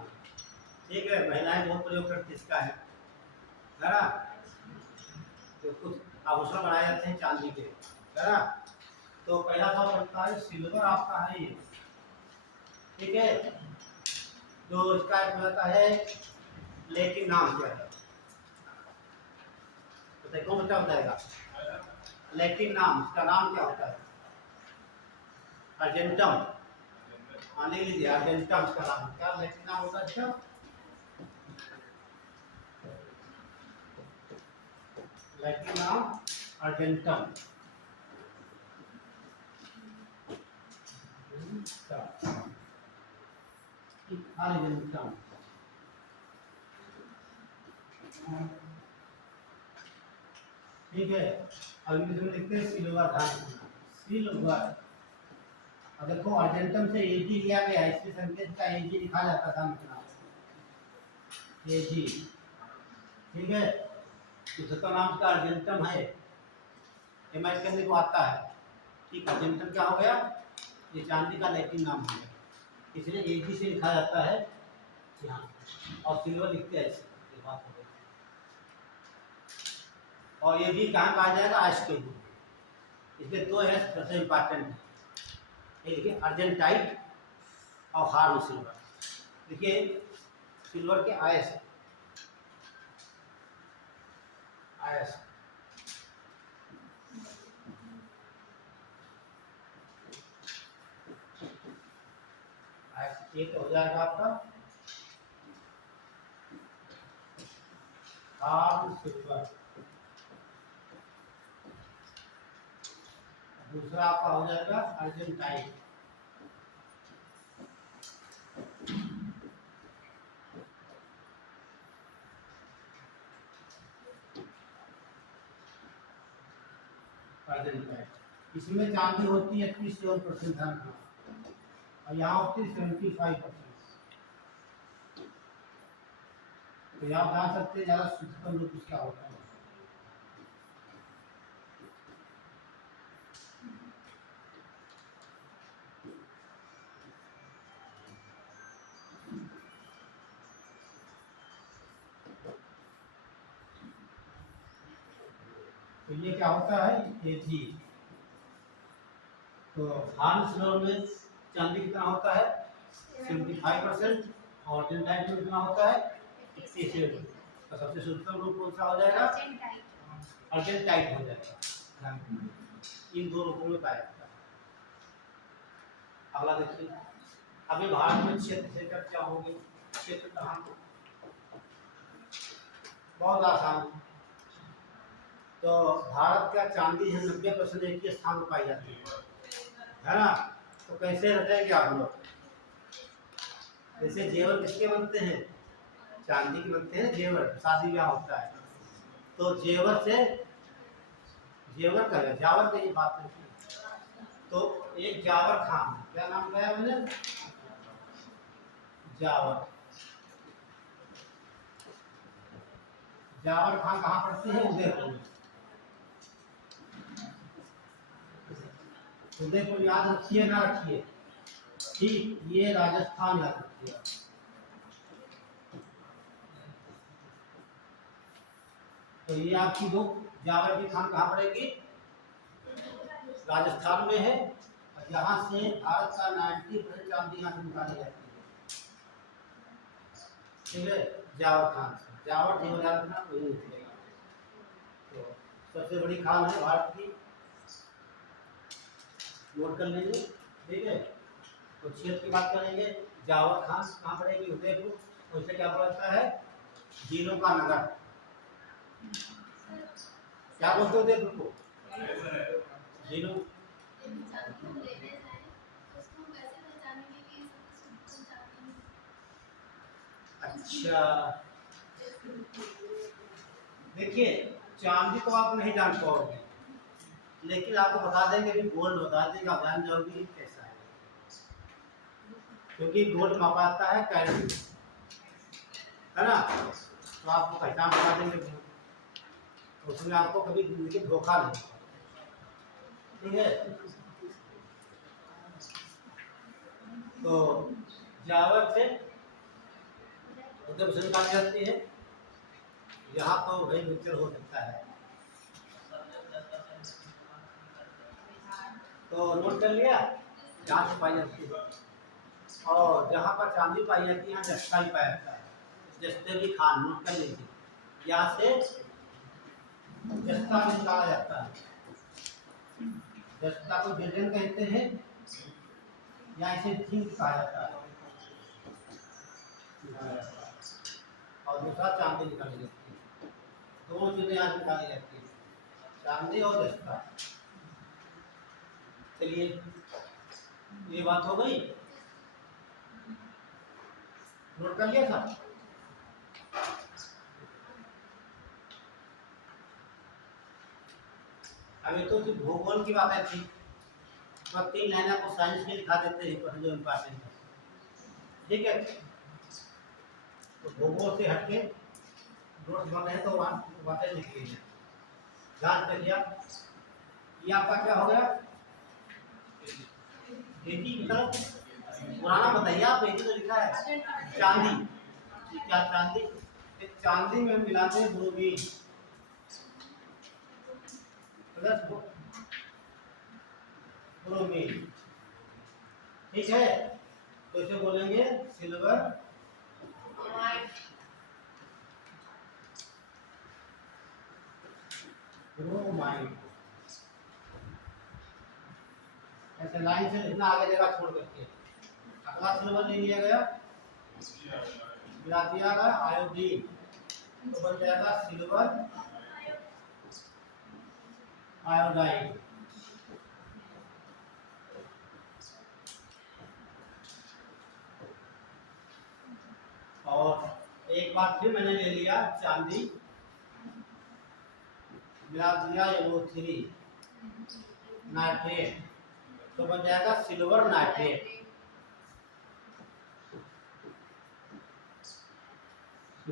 ठीक है। महिलाएं बहुत प्रयोग करती इसका है ना। तो कुछ आभूषण बनाए जाते हैं चांदी के, है ना। तो पहला सवाल बनता है सिल्वर आपका है ये, ठीक है। तो इसका एक होता है लेकिन नाम क्या है, तो कौन बच्चा बताएगा, लेकिन नाम, इसका नाम क्या होता है, अर्जेंटम, हाँ लिख लीजिए अर्जेंटम इसका नाम, क्या लेकिन नाम होता है इसका, लेकिन नाम अर्जेंटम। अर्जेंटम, ठीक है। अब इंग्लिश में लिखते हैं सिल्वर धान, सिल्वर। और देखो अर्जेंटम से एजी लिया गया, इसके संकेत का एजी लिखा जाता था मतलब, एजी, ठीक है। इसका नाम का अर्जेंटम है, ये मैच करने को आता है, ठीक। अर्जेंटम क्या हो गया, ये चांदी का लैटिन नाम है, इसलिए एजी से लिखा जाता है यहाँ, और सिल्वर लिखते हैं ऐसे, ये बात हो गई। और ये भी कहाँ पाया जाएगा, आइस के लिए, इसके 2 है सबसे इम्पोर्टेंट है, ये देखिए अर्जेंटाइट और हार्ड सिल्वर। देखिए सिल्वर के आयस, आयस, आयस एक हो जाएगा आपका हार्ड सिल्वर, दूसरा आपका हो जाएगा अर्जेंटाइट, अर्जेंटाइट। इसमें चांदी होती है 37% और यहाँ होती है 75%, तो यहाँ बता सकते हैं ज़्यादा शुद्धतम रूप उसका होता है। तो ये क्या होता है Ag। तो हार्न स्लोर में चांदी कितना होता है 75% और टिन टाइप में कितना होता है 87। तो सबसे शुद्धतम रूप कौन सा हो जाएगा अर्जेंट टाइप हो जाएगा। इन दो रूपों में पाया जाता है। अगला देखिए अभी भारत में क्षेत्र से चर्चा होगी। क्षेत्र कहाँ बहुत आसान। तो भारत का चांदी है 90% एक ही स्थान पर पाई जाती है ना। तो कैसे रखेंगे आप लोग जैसे जेवर किसके बनते हैं चांदी के बनते हैं जेवर शादी ब्याह होता है तो जेवर से जेवर करें जावर की बात नहीं। तो एक जावर खान क्या नाम बताया मैंने जावर। जावर खान कहाँ पड़ती है उदयपुर में। उदयपुर याद रखिए ना रखिए ठीक ये राजस्थान याद रखिए। तो ये आपकी दो जावर की खान कहाँ पड़ेगी राजस्थान में है। और यहाँ से भारत का 90% चांदी यहाँ से निकाली जाती है। ठीक है जावर खान से जावर जेवर याद रखना कोई नहीं निकलेगा। तो सबसे बड़ी खान है भारत की नोट कर लेंगे ठीक है। तो क्षेत्र की बात करेंगे जावर खान कहाँ पड़ेगी उदयपुर। उससे क्या पड़ता है जिलों का नगर क्या बोलते हो उदयपुर को जिलों। अच्छा देखिए चांदी तो आप नहीं जान पाओगे लेकिन आपको बता देंगे भी गोल्ड बता देंगे आप जान जाओगे कैसा है क्योंकि गोल्ड मापा जाता है कैरेट है ना। तो आपको पहचान बता देंगे उसमें आपको कभी जिंदगी धोखा नहीं ठीक है। तो जावर से उधर से निकाली जाती है। यहाँ तो भाई मिक्सचर हो सकता है। तो नोट कर लिया जहाँ से पाई जाती है और जहाँ पर चांदी पाई जाती है यहाँ जस्ता ही पाया जाता है। जस्ते भी खान नोट कर लीजिए यहाँ से जस्ता निकाला जाता है। जस्ता को बिल्डिंग कहते हैं या इसे जिंक कहा जाता है। और दूसरा चांदी निकाली जाती है। दो चीजें यहाँ निकाली जाती है चांदी और जस्ता। चलिए ये बात हो गई नोट कर लिया था। अभी तो भूगोल की बात थी तो 3 लाइन आपको साइंस के लिखा देते हैं जो इम्पोर्टेंट है ठीक है। तो भूगोल से हटके नोट्स बन रहे हैं तो वहाँ बातें लिख लीजिए ध्यान करिए। ये आपका क्या हो गया खेती की तरफ पुराना बताइए आप खेती तो लिखा है चांदी क्या चांदी चांदी में मिलाते हैं ब्रोमीन प्लस ब्रोमीन ठीक है। तो इसे बोलेंगे सिल्वर ब्रोमाइड। ऐसे लाइन से लिखना आगे जगह छोड़ करके। अगला सिल्वर ले लिया गया मिला दिया गया आयोडीन तो बन जाएगा सिल्वर आयोडाइड। और एक बार फिर मैंने ले लिया चांदी मिला दिया NO3 नाइट्रेट तो बन जाएगा सिल्वर नाइट्रेट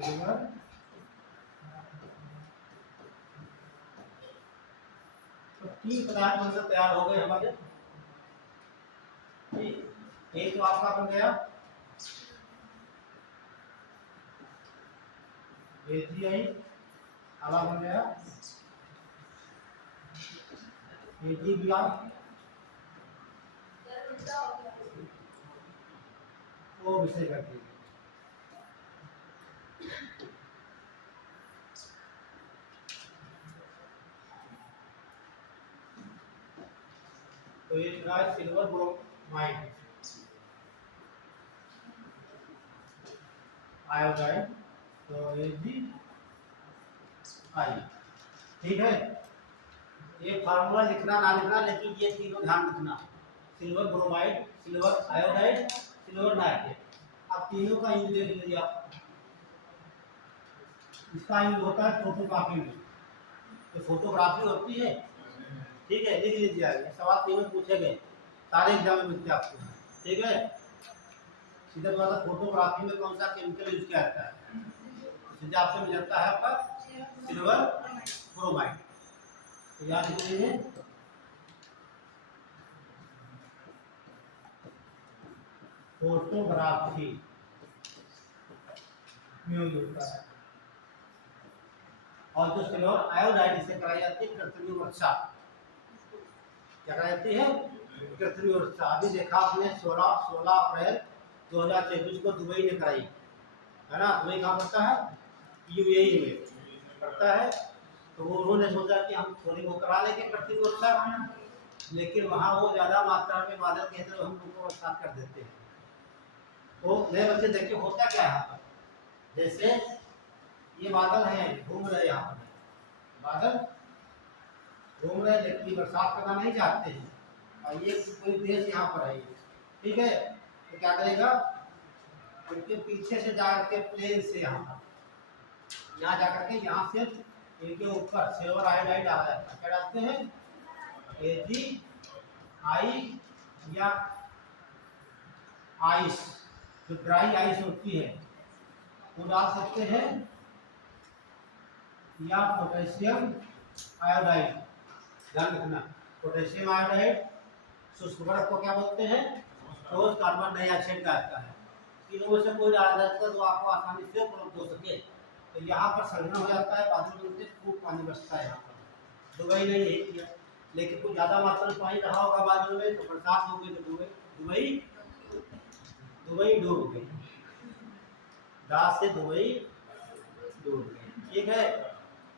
सिल्वर तो 3 पदार्थ मतलब तैयार हो गए हमारे। ठीक, एक तो आपका बन गया AgI, आला बन गया AgBr, वो विषय कर दीजिए। तो ये चुना है सिल्वर ब्रोमाइड आयोडाइड, तो AgI। ठीक है, ये फार्मूला लिखना ना लिखना, लेकिन ये तीनों ध्यान रखना, silver bromide, silver iodide, silver nitrate. अब तीनों का यूज देख लीजिए आप। इसका यूज होता है फोटोग्राफी में, तो फोटोग्राफी होती है। ठीक है, लिख लीजिए, ये सवाल तीनों पूछे गए, सारे एग्जाम में मिलते हैं आपको। ठीक है, सीधा बात है, फोटोग्राफी में कौन सा केमिकल यूज किया जाता है? सीधे आपसे मिल जाता है आपका सिल्वर ब्रोमाइड। तो याद रखिए फोटोग्राफी में यूज होता है। और जो सिल्वर आयोडाइड से कराई जाती है कृत्रिम वर्षा। क्या कराई जाती है? कृत्रिम वर्षा। अभी देखा आपने 16 अप्रैल 2023 को दुबई ने कराई है ना। दुबई कहाँ पड़ता है? UAE में पड़ता है। तो उन्होंने सोचा कि हम थोड़ी वो करा लेंगे कृत्रिम वर्षा, लेकिन वहाँ वो ज़्यादा मात्रा में बादल कहते हैं, हम लोग को बरसात कर देते हैं। तो मेरे बच्चे देखिए होता क्या है यहाँ पर, जैसे ये बादल हैं घूम रहे यहाँ पर, बादल घूम रहे लेकिन बरसात करना नहीं चाहते हैं, और ये कोई देश यहाँ पर है। ठीक है, तो क्या करेगा, उनके पीछे से जाकर के प्लेन से यहाँ जाकर के यहाँ से इनके ऊपर सिल्वर आयोडाइड आ जाता है। क्या डालते हैं? AgI या आइस, जो ड्राई आइस होती है वो डाल सकते हैं, या पोटेशियम आयोडाइड। ध्यान रखना, पोटेशियम आयोडाइड शुष्क बर्फ को क्या बोलते हैं? ठोस कार्बन डाइऑक्साइड कहता है। तीनों में से कोई डाला जाता है तो आपको आसानी से उपलब्ध हो सके। तो यहाँ पर संघनन हो जाता है, बादल बनते खूब पानी बरसता है। यहाँ पर दुबई ने यही किया, लेकिन कुछ ज़्यादा मात्रा में पानी रहा होगा बादल में तो बरसात हो गई, तो दुबई डूब गई, रात से दुबई डूब गई। ठीक है,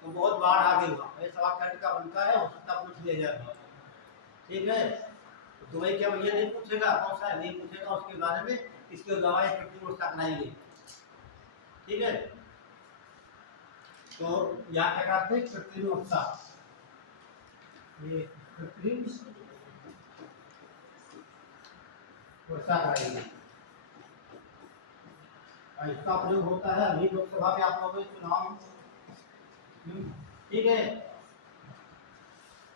तो बहुत बाढ़ आ गई वहाँ। ये सवाल करने का बनता है, हो सकता है पूछ लिया जाए। ठीक है, तो दुबई क्या भैया नहीं पूछेगा, कौन सा नहीं पूछेगा उसके बारे में, इसके दवाई कृत्रिम वर्षा कराई गई। ठीक है, तो यहाँ क्या करते हैं? कृत्रिम वर्षा, ये कृत्रिम वर्षा कराई गई। इसका प्रयोग होता है अभी लोकसभा में आप लोगों के चुनाव। ठीक है,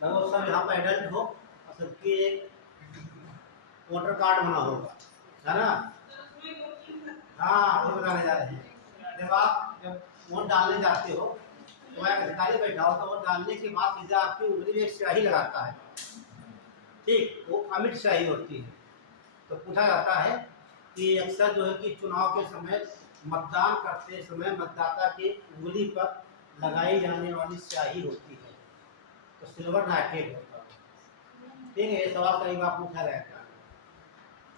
लगभग सब यहाँ पर एडल्ट हो और सबकी एक वोटर कार्ड बना होगा, है ना। हाँ, वो बताने जा रहे हैं। जब वोट डालने जाते हो तो एक अधिकारी बैठा हो, तो वोट डालने के बाद सीधा आपकी उंगली में एक स्याही लगाता है। ठीक, वो अमिट स्याही होती है। तो पूछा जाता है कि अक्सर जो है कि चुनाव के समय मतदान करते समय मतदाता की उंगली पर लगाई जाने वाली स्याही होती है, तो सिल्वर नाइट्रेट होता है। ठीक है, ये सवाल कई बार पूछा जाएगा।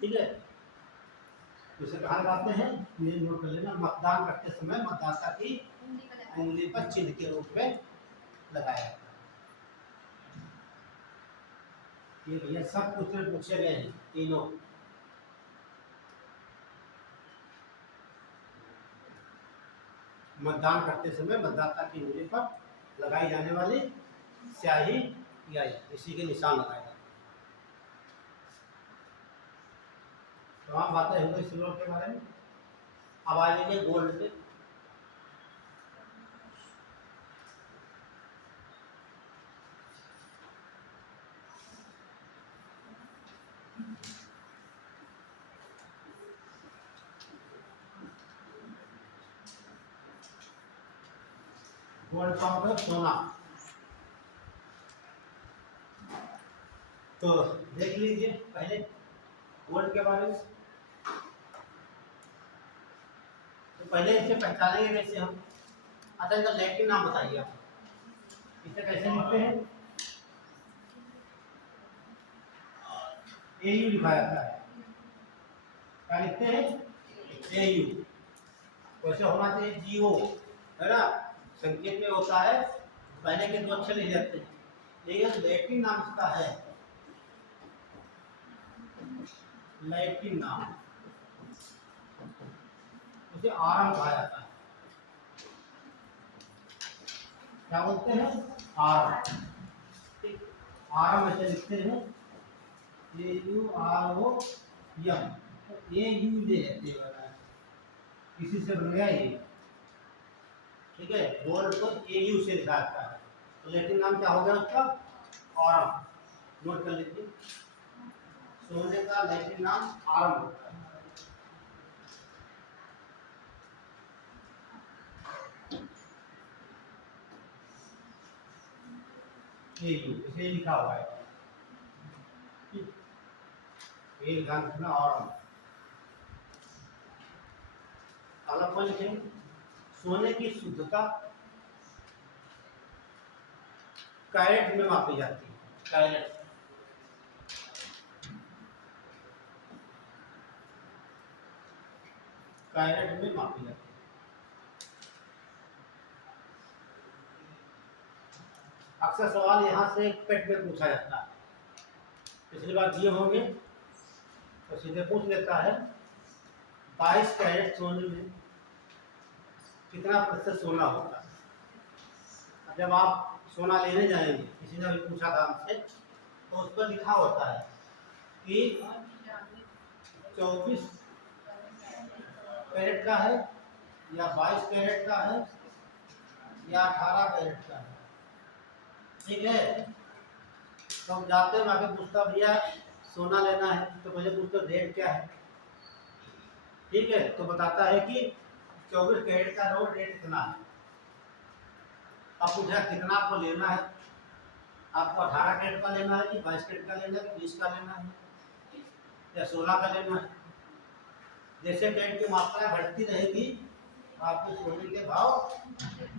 ठीक है, इसे कहा लगाते हैं, ये नोट कर लेना, मतदान करते समय मतदाता की उंगली पर चिन्ह के रूप में लगाया जाता है। ये भैया सब क्वेश्चन पूछे गए हैं तीनों। मतदान करते समय मतदाता की उंगली पर लगाई जाने वाली स्याही या इसी के निशान लगाए जाते हैं। तो आप बातें हो गई सिल्वर के बारे में। अब आ जाइए गोल्ड पे। गोल्ड का मतलब सोना। तो देख लीजिए पहले गोल्ड के बारे में। तो पहले इसे पहचानेंगे कैसे हम। अच्छा, इसका लैटिन नाम बताइए आप, इसे कैसे लिखते हैं। एयू लिखा जाता है। क्या लिखते हैं? एयू। वैसे होना चाहिए जीओ, है ना। संकेत में होता है पहले के दो अक्षर लिख जाते हैं, लेकिन लैटिन नाम इसका है, लैटिन नाम, उसे आरम कहा जाता है। क्या बोलते हैं? आरम। ठीक, आरम ऐसे लिखते हैं, A U R O M. A U ले लेते हैं, इसी से बन गया ये। ठीक है, गोल्ड को ए यू से लिखा जाता है। तो लैटिन नाम क्या हो गया उसका? आरम। नोट कर लीजिए, सोने का लैटिन नाम आरम होता है। ए यू इसे लिखा हुआ है, ये ध्यान रखना। आरम। अगला पॉइंट लिखेंगे, सोने की शुद्धता कैरेट में मापी जाती है। कैरेट, कैरेट में मापी जाती है। अक्सर सवाल यहाँ से पेट में पूछा जाता है, पिछली बार दिए होंगे तो सीधे पूछ लेता है 22 कैरेट सोने में कितना प्रतिशत सोना होता है। जब आप सोना लेने जाएंगे, किसी ने भी पूछा था हमसे, तो उस पर लिखा होता है कि 24 कैरेट का है, या 22 कैरेट का है, या 18 कैरेट का है। ठीक है, तो हम जाते हैं, आगे पूछता भैया सोना लेना है, तो पहले पूछते रेट क्या है। ठीक है, तो बताता है कि 24 कैरेट का रेट कितना है। अब पूछा कितना आपको लेना है, आपको 18 कैरेट का लेना है कि 22 कैरेट का लेना है कि 20 का लेना है या 16 का लेना है। जैसे कैरेट की मात्रा बढ़ती रहेगी, आपके सोने के भाव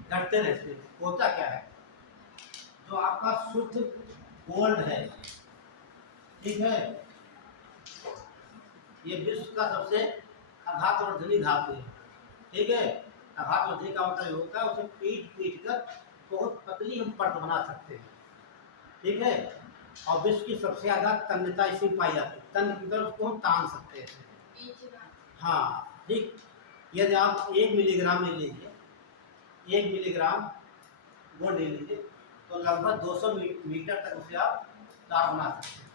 घटते रहते हैं। होता क्या है, जो आपका शुद्ध गोल्ड है, ठीक है, ये विश्व का सबसे आघातवर्धनी धातु है। ठीक है, आघातवर्धनी का मतलब होता है उसे पीट पीट कर बहुत पतली हम परत बना सकते हैं। ठीक है, और विश्व की सबसे ज्यादा तन्यता इसमें पाई जाती है। तन्य की तरफ उसको हम तान सकते हैं। हाँ, ठीक। यदि आप 1 मिलीग्राम ले लीजिए, 1 मिलीग्राम वो ले लीजिए, तो लगभग 200 मीटर तक उसे आप तार बना सकते हैं।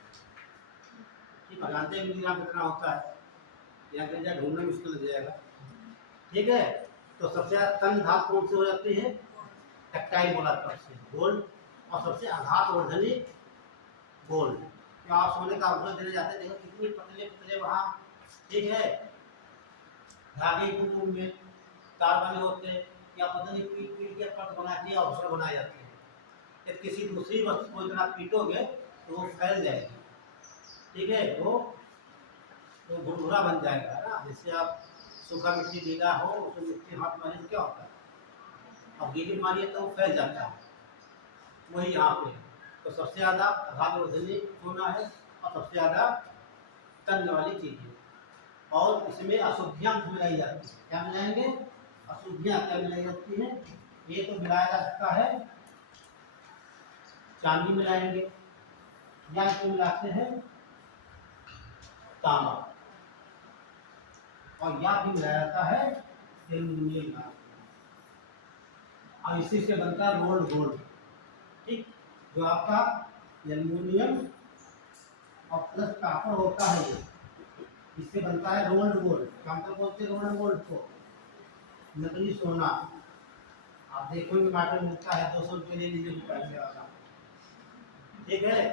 ठीक है, जानते हैं मिलीग्राम कितना होता है, या कहीं ढूंढना मुश्किल हो जाएगा। ठीक है, तो सबसे ज्यादा तन्य धातु कौन सी हो जाती है? टैक्टाइल बोला था उससे, गोल्ड। और सबसे आघातवर्धनी गोल्ड। तो आप सोने का आभूषण देने जाते हैं, देखो कितनी पतले पतले वहाँ, ठीक है, धागे कुटुंब में तार बने होते हैं, या पता नहीं पीट पीट के परत बना के आभूषण बनाए जाते हैं। यदि किसी दूसरी वस्तु को इतना पीटोगे तो वो फैल जाएगी। ठीक है, वो तो भुरभुरा बन जाएगा ना। जैसे आप सूखा मिट्टी गीला हो, उसमें मिट्टी हाथ मारे तो क्या होता है, अब गीली मारिए तो फैल जाता है। वही यहाँ पे, तो सबसे ज़्यादा आघातवर्धनी होना है और सबसे ज़्यादा तन्य वाली चीज़ है। और इसमें अशुद्धियाँ मिलाई जाती है। क्या मिलाएंगे? अशुद्धियाँ क्या मिलाई जाती है? ये तो मिलाया जा सकता है, चांदी मिलाएंगे, या इसको मिलाते हैं तांबा, और या भी मिलाया जाता है एल्युमिनियम का, और इसी से बनता है रोल्ड गोल्ड। ठीक, जो आपका एल्युमिनियम और प्लस कॉपर होता है, ये इससे बनता है रोल्ड गोल्ड। क्या मतलब बोलते हैं रोल्ड गोल्ड को? नकली सोना। आप देखोगे मार्केट मिलता है 200 रुपये ले लीजिए पैसे वाला। ठीक है,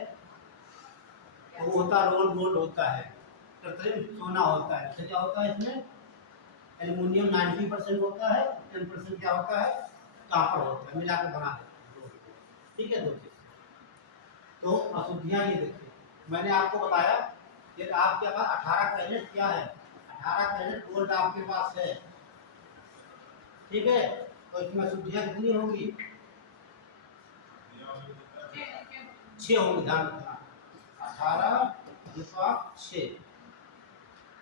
तो वो होता है रोल्ड गोल्ड होता है, कृत्रिम सोना होता है। क्या होता है इसमें? एल्युमिनियम 90% होता है, 10% क्या होता है? कहाँ पर होता है, मिला के बना देते हैं। ठीक है दोस्तों, तो अशुद्धियाँ ये देखिए, मैंने आपको बताया कि आपके पास 18 कैरेट क्या है, 18 कैरेट गोल्ड आपके पास है। ठीक है, तो इसमें अशुद्धियाँ कितनी होंगी, 6 होंगी, ध्यान रखना, 18/6,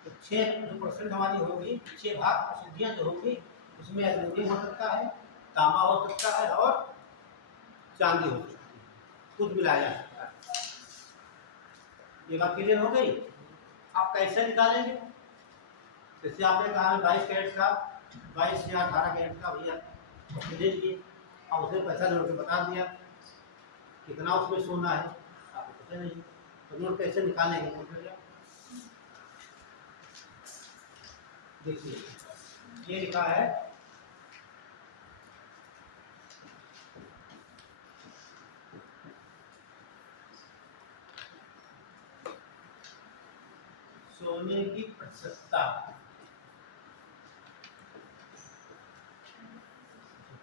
तो 6 जो परसेंट हमारी होगी, 6 भाग अशुद्धियाँ जो होंगी, उसमें एल्यूमिनियम हो सकता है, तांबा हो सकता है और चांदी हो सकती है, कुछ मिलाया जा सकता है। ये बात क्लियर हो गई। आप कैसे निकालेंगे, जैसे आपने कहा 22 कैरेट का, 22 या 18 कैरेट का भैया उसने दे दिए, और उसने पैसा जोड़ के बता दिया कितना उसमें सोना है, आपको पता नहीं, तो नोट कैसे निकालेंगे, नोट करिए। देखिए ये लिखा है सोने की प्रतिशतता,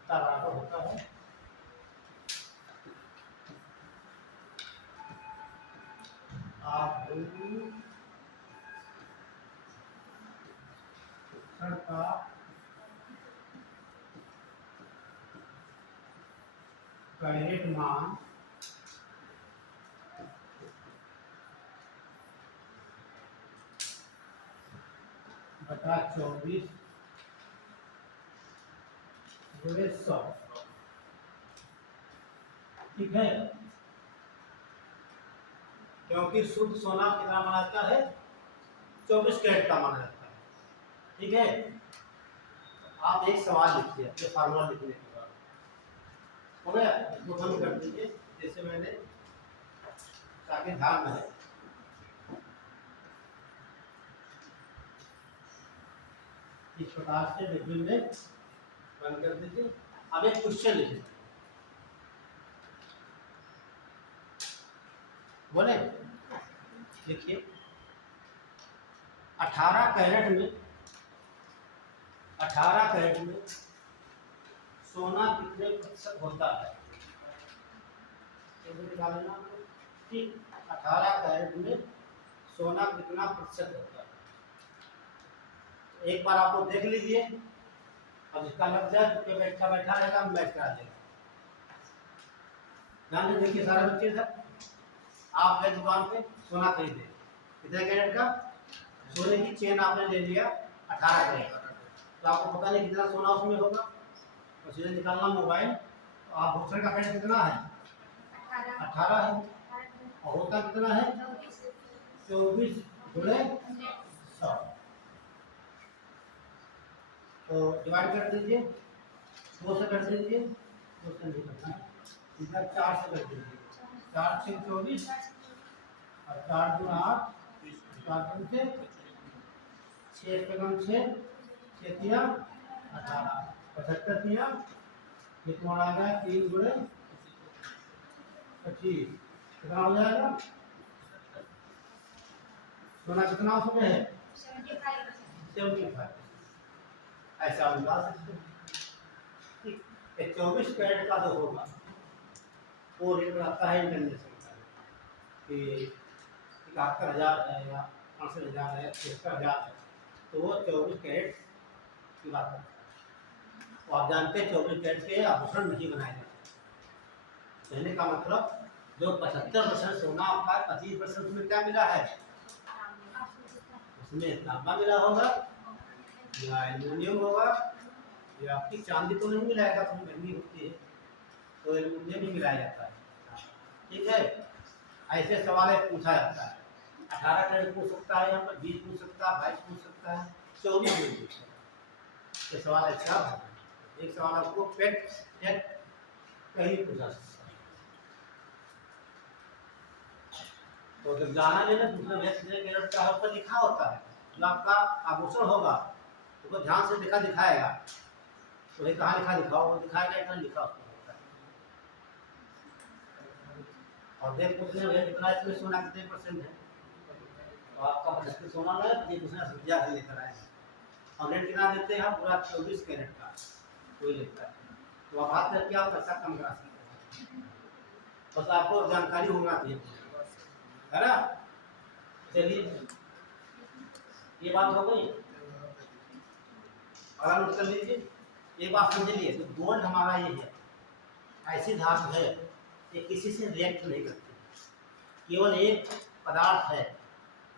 बराबर होता है आभूषण का कैरेट मान बटा 24 गुणे 100। ठीक है, क्योंकि शुद्ध सोना कितना माना जाता है, 24 कैरेट का माना जाता है। ठीक है, आप एक सवाल लिखिए अपने फार्मूला लिखने के बाद, हो गया, इसको बंद कर दीजिए जैसे मैंने, ताकि ध्यान रहे। इस प्रकार से बिल्कुल में बंद कर दीजिए। अब एक क्वेश्चन लिखिए, बोले लिखिए 18 कैरेट में, 18 कैरेट में सोना कितने प्रतिशत होता है, निकालना। ठीक, 18 कैरेट में सोना कितना प्रतिशत होता है, एक बार आपको देख लीजिए। अब इसका लग जाए तो बैठा बैठा रहेगा, मैच करा देगा। ध्यान से देखिए सारे बच्चे, सर आप गए दुकान पे सोना खरीदे, कितने कैरेट का सोने की चेन आपने ले लिया, 18 कैरेट का, तो आपको पता नहीं कितना सोना उसमें होगा, तो सीधे निकालना मोबाइल, तो आभूषण का कैरेट कितना है, 18 है, और होता कितना है, 24 गुणे 100, तो डिवाइड कर दीजिए, 2 से कर दीजिए, 2 से नहीं करना है, इधर 4 से कर दीजिए, 4 से 24 और 4 दूना 8, 4 दून से 6 पे कम 6, 6 तिया 18, 75 तिया कितना आ गया, 3 गुणे 25, कितना हो जाएगा, सोना कितना उसमें है, 75, ऐसा हम निकाल सकते हैं। 24 कैरेट का जो होगा वो रेट आता है इंटरनेशनल का, कि 71,000 है या 65,000 है, 73,000 है, तो वो 24 कैरेट की बात करता है। तो आप जानते हैं 24 कैरेट के आभूषण नहीं बनाए जाते। कहने का मतलब जो 75% सोना आपका 25% में क्या मिला है, उसमें तांबा मिला होगा या एल्यूमिनियम होगा, या आपकी चांदी तो नहीं मिलाएगा, थोड़ी महंगी होती है, तो एल्यूमिनियम ही मिलाया जाता है। ठीक है, ऐसे सवाल पूछा जाता है, 18 कैरेट पूछ सकता है, यहाँ पर 20 पूछ सकता है, 22 पूछ सकता है, 24 नहीं पूछ सकता। ये सवाल अच्छा है, एक सवाल आपको पेट कहीं पूछा सकता है। तो जब जाना लेना दूसरे भैंस कितने कैरेट का है ऊपर लिखा होता है, जो आपका आभूषण होगा उसको ध्यान से दिखाएगा, तो ये कहाँ लिखा दिखाओ, वो दिखाएगा, इतना लिखा होता है। और देख पूछने भैया कितना इसमें सोना कितने परसेंट है, तो आपका 75 सोना है, ये दूसरा सब्जियाँ लेकर आए, और रेट कितना देते हैं, पूरा 24 कैरेट का कोई लेता है, तो आबाद करके आप पैसा कम करा सकते हैं। बस आपको जानकारी होना चाहिए, है ना। चलिए ये बात हो गई, और नोट कर लीजिए, एक बात समझ लिए। तो गोल्ड हमारा ये है, ऐसी धातु है ये किसी से रिएक्ट नहीं करती, केवल एक पदार्थ है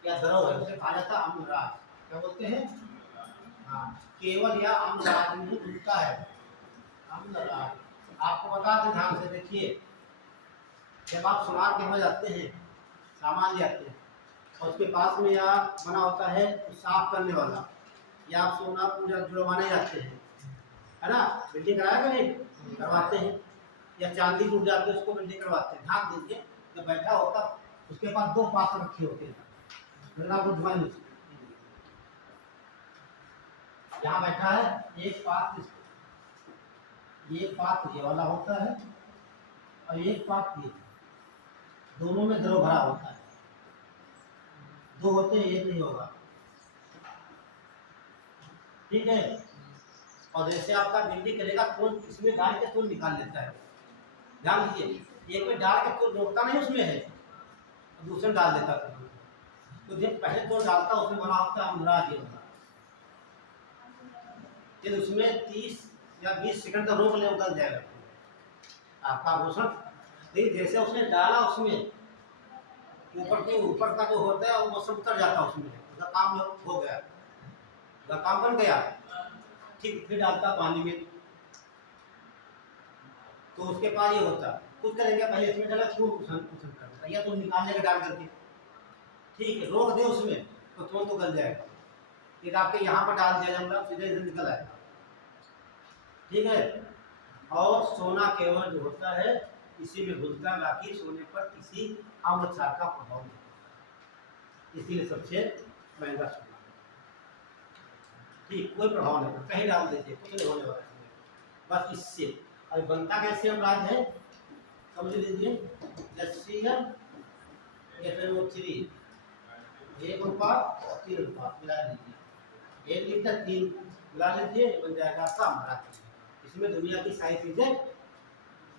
या द्रव है, उसे कहा जाता है अम्लराज। क्या बोलते हैं? हाँ, केवल या अम्लराज में ही घुलता है, अम्लराज। आपको बता दें ध्यान से देखिए, जब आप सुनार के हो जाते हैं, सामान ले आते हैं और उसके पास में या बना होता है साफ करने वाला, या आप सोना पूजा जुड़वाने जाते हैं, है ना, बिल्डिंग कराया कभी करवाते हैं, या चांदी टूट जाती है उसको बिल्डिंग करवाते हैं। ध्यान दीजिए, जब बैठा होता उसके पास दो पात्र रखे होते हैं, यहाँ बैठा है एक पात्र, ये पात्र ये वाला होता है और एक पात्र ये, दोनों में द्रव भरा होता है, दो होते हैं एक नहीं होगा, ठीक है। और जैसे आपका भिंडी करेगा तो इसमें डाल के तो निकाल लेता है, ध्यान दीजिए, एक में डाल के तो जोड़ता नहीं उसमें है, दूसरे डाल देता था। तो जब पहले तो डालता उसमें बना होता है अमराज, ये होता फिर उसमें 30 या 20 सेकंड तक रोक ले, उगल जाएगा आपका आभूषण। फिर जैसे उसने डाला उसमें ऊपर के ऊपर का जो होता है वो सब उतर जाता है उसमें, उसका काम हो गया, उसका काम बन गया, ठीक। फिर डालता पानी में तो उसके बाद ये होता, कुछ करेंगे पहले इसमें डाला क्यों कुछ करता, या तो निकाल लेगा डाल करके, ठीक है, रोक दे उसमें तो तुरंत तो गल जाएगा। फिर आपके यहाँ पर डाल दिया जाएगा, सीधे इधर निकल आएगा, ठीक है। और सोना केवल जो होता है इसी में घुलता है, बाकी सोने पर किसी अम्ल क्षार का प्रभाव नहीं, इसीलिए सबसे महंगा सोना, ठीक, कोई प्रभाव नहीं, कहीं डाल दीजिए कुछ नहीं होने वाला है, बस इससे। और बनता कैसे अमराज है समझ लीजिए, लस्सीयम FnO3 एक अनुपात और 3 अनुपात मिला लीजिए, 1 लीटर 3 मिला लीजिए, बन जाएगा आपका अमराज। इसमें दुनिया की सारी चीजें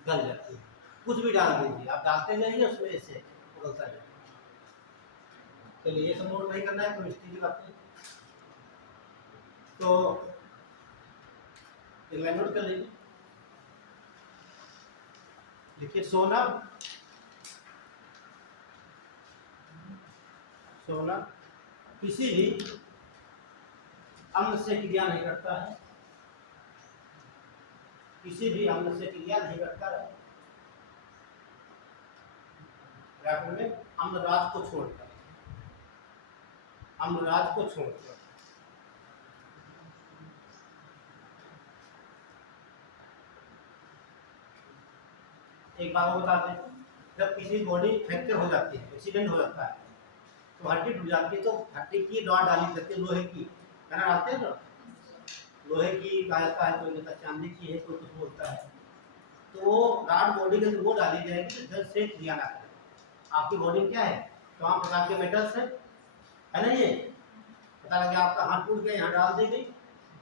गल जाती है, कुछ भी डाल दीजिए, आप डालते जाइए उसमें ऐसे उगलता जाए। चलिए ये सब नोट नहीं करना है, केमिस्ट्री की बातें तो नोट कर लीजिए। देखिए सोना, सोना किसी भी अम्ल से क्रिया नहीं करता है, किसी भी अम्ल से क्रिया नहीं करता है, में अम्लराज को छोड़कर, अम्लराज को छोड़कर। एक बात और बता दें, जब किसी बॉडी फ्रैक्चर हो जाती है, एक्सीडेंट हो जाता है, तो हड्डी टूट जाती है, तो हड्डी की रॉड डाली जाती है लोहे की, है ना, डालते हैं ना, लोहे की कहा जाता है, कोई कहता चांदी की है, कोई कुछ बोलता है, तो वो रॉड बॉडी के अंदर वो डाली जाएगी जल से क्रिया ना करे। आपकी बॉडी में क्या है, तमाम प्रकार के मेटल्स है ना, ये पता लगे आपका हाथ टूट गया, यहाँ डाल दी गई,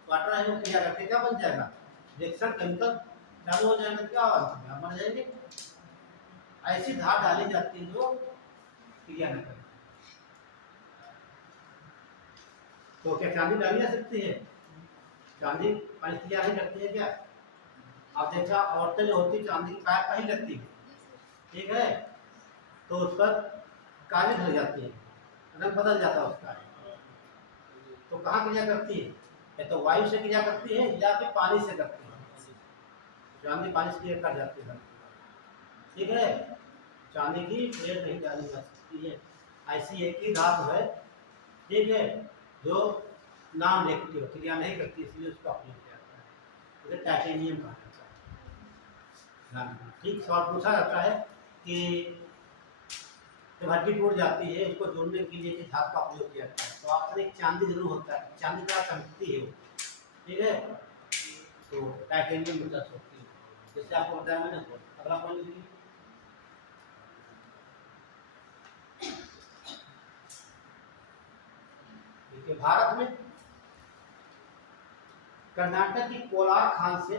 वाटर है वो क्रिया करके क्या बन जाएगा, रिएक्शन केमिकल चालू हो जाएगा, क्या आप मर जाएंगे। ऐसी धार डाली जाती है जो क्रिया न करे। तो क्या चांदी डाली जा सकती है? चांदी पानी क्रिया नहीं करती है क्या? आप देखा औरतें जो होती चांदी की पाइप नहीं लगती है, ठीक है, तो उस पर काली धर जाती है, रंग बदल जाता है उसका, तो कहाँ क्रिया करती है? या तो वायु से क्रिया करती है या फिर पानी से करती है, चांदी पानी से क्रिया कर जाती है, ठीक है। चांदी की प्लेट नहीं डाली जा सकती है, ऐसी एक ही धातु है, ठीक है, जो नॉन रिएक्टिव क्रिया नहीं करती, इसलिए उसका उपयोग किया जाता है, उसे टाइटेनियम कहा जाता है। ठीक, सवाल पूछा जाता है कि जब हड्डी टूट जाती है उसको जोड़ने के लिए किस धातु का उपयोग किया जाता है, तो ऑप्शन एक चांदी जरूर होता है, चांदी का चमकती है वो, ठीक है, तो टाइटेनियम मिलता होती है, जैसे आपको बताया मैंने। अगला पॉइंट लिखिए, देखिए भारत में कर्नाटक की कोलार खान से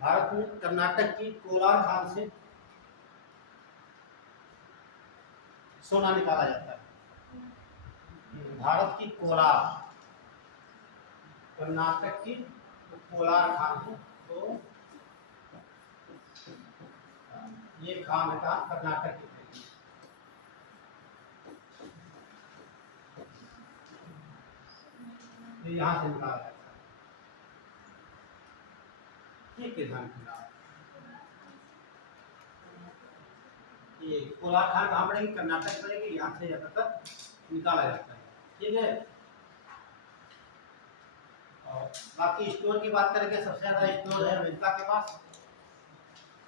भारत में कर्नाटक की कोलार खान से सोना निकाला जाता है। भारत की कोलार, कर्नाटक की कोलार खान है, तो ये खान है कहाँ, कर्नाटक की। तो यहाँ से निकाला जाता है। ठीक है, ध्यान रखना। ये कोलार खान कहाँ पड़ेगी, कर्नाटक पड़ेगी, यहाँ से यहाँ तक निकाला जाता है। ठीक है। और बाकी स्टोर की बात करेंगे, सबसे ज्यादा स्टोर है अमेरिका के पास।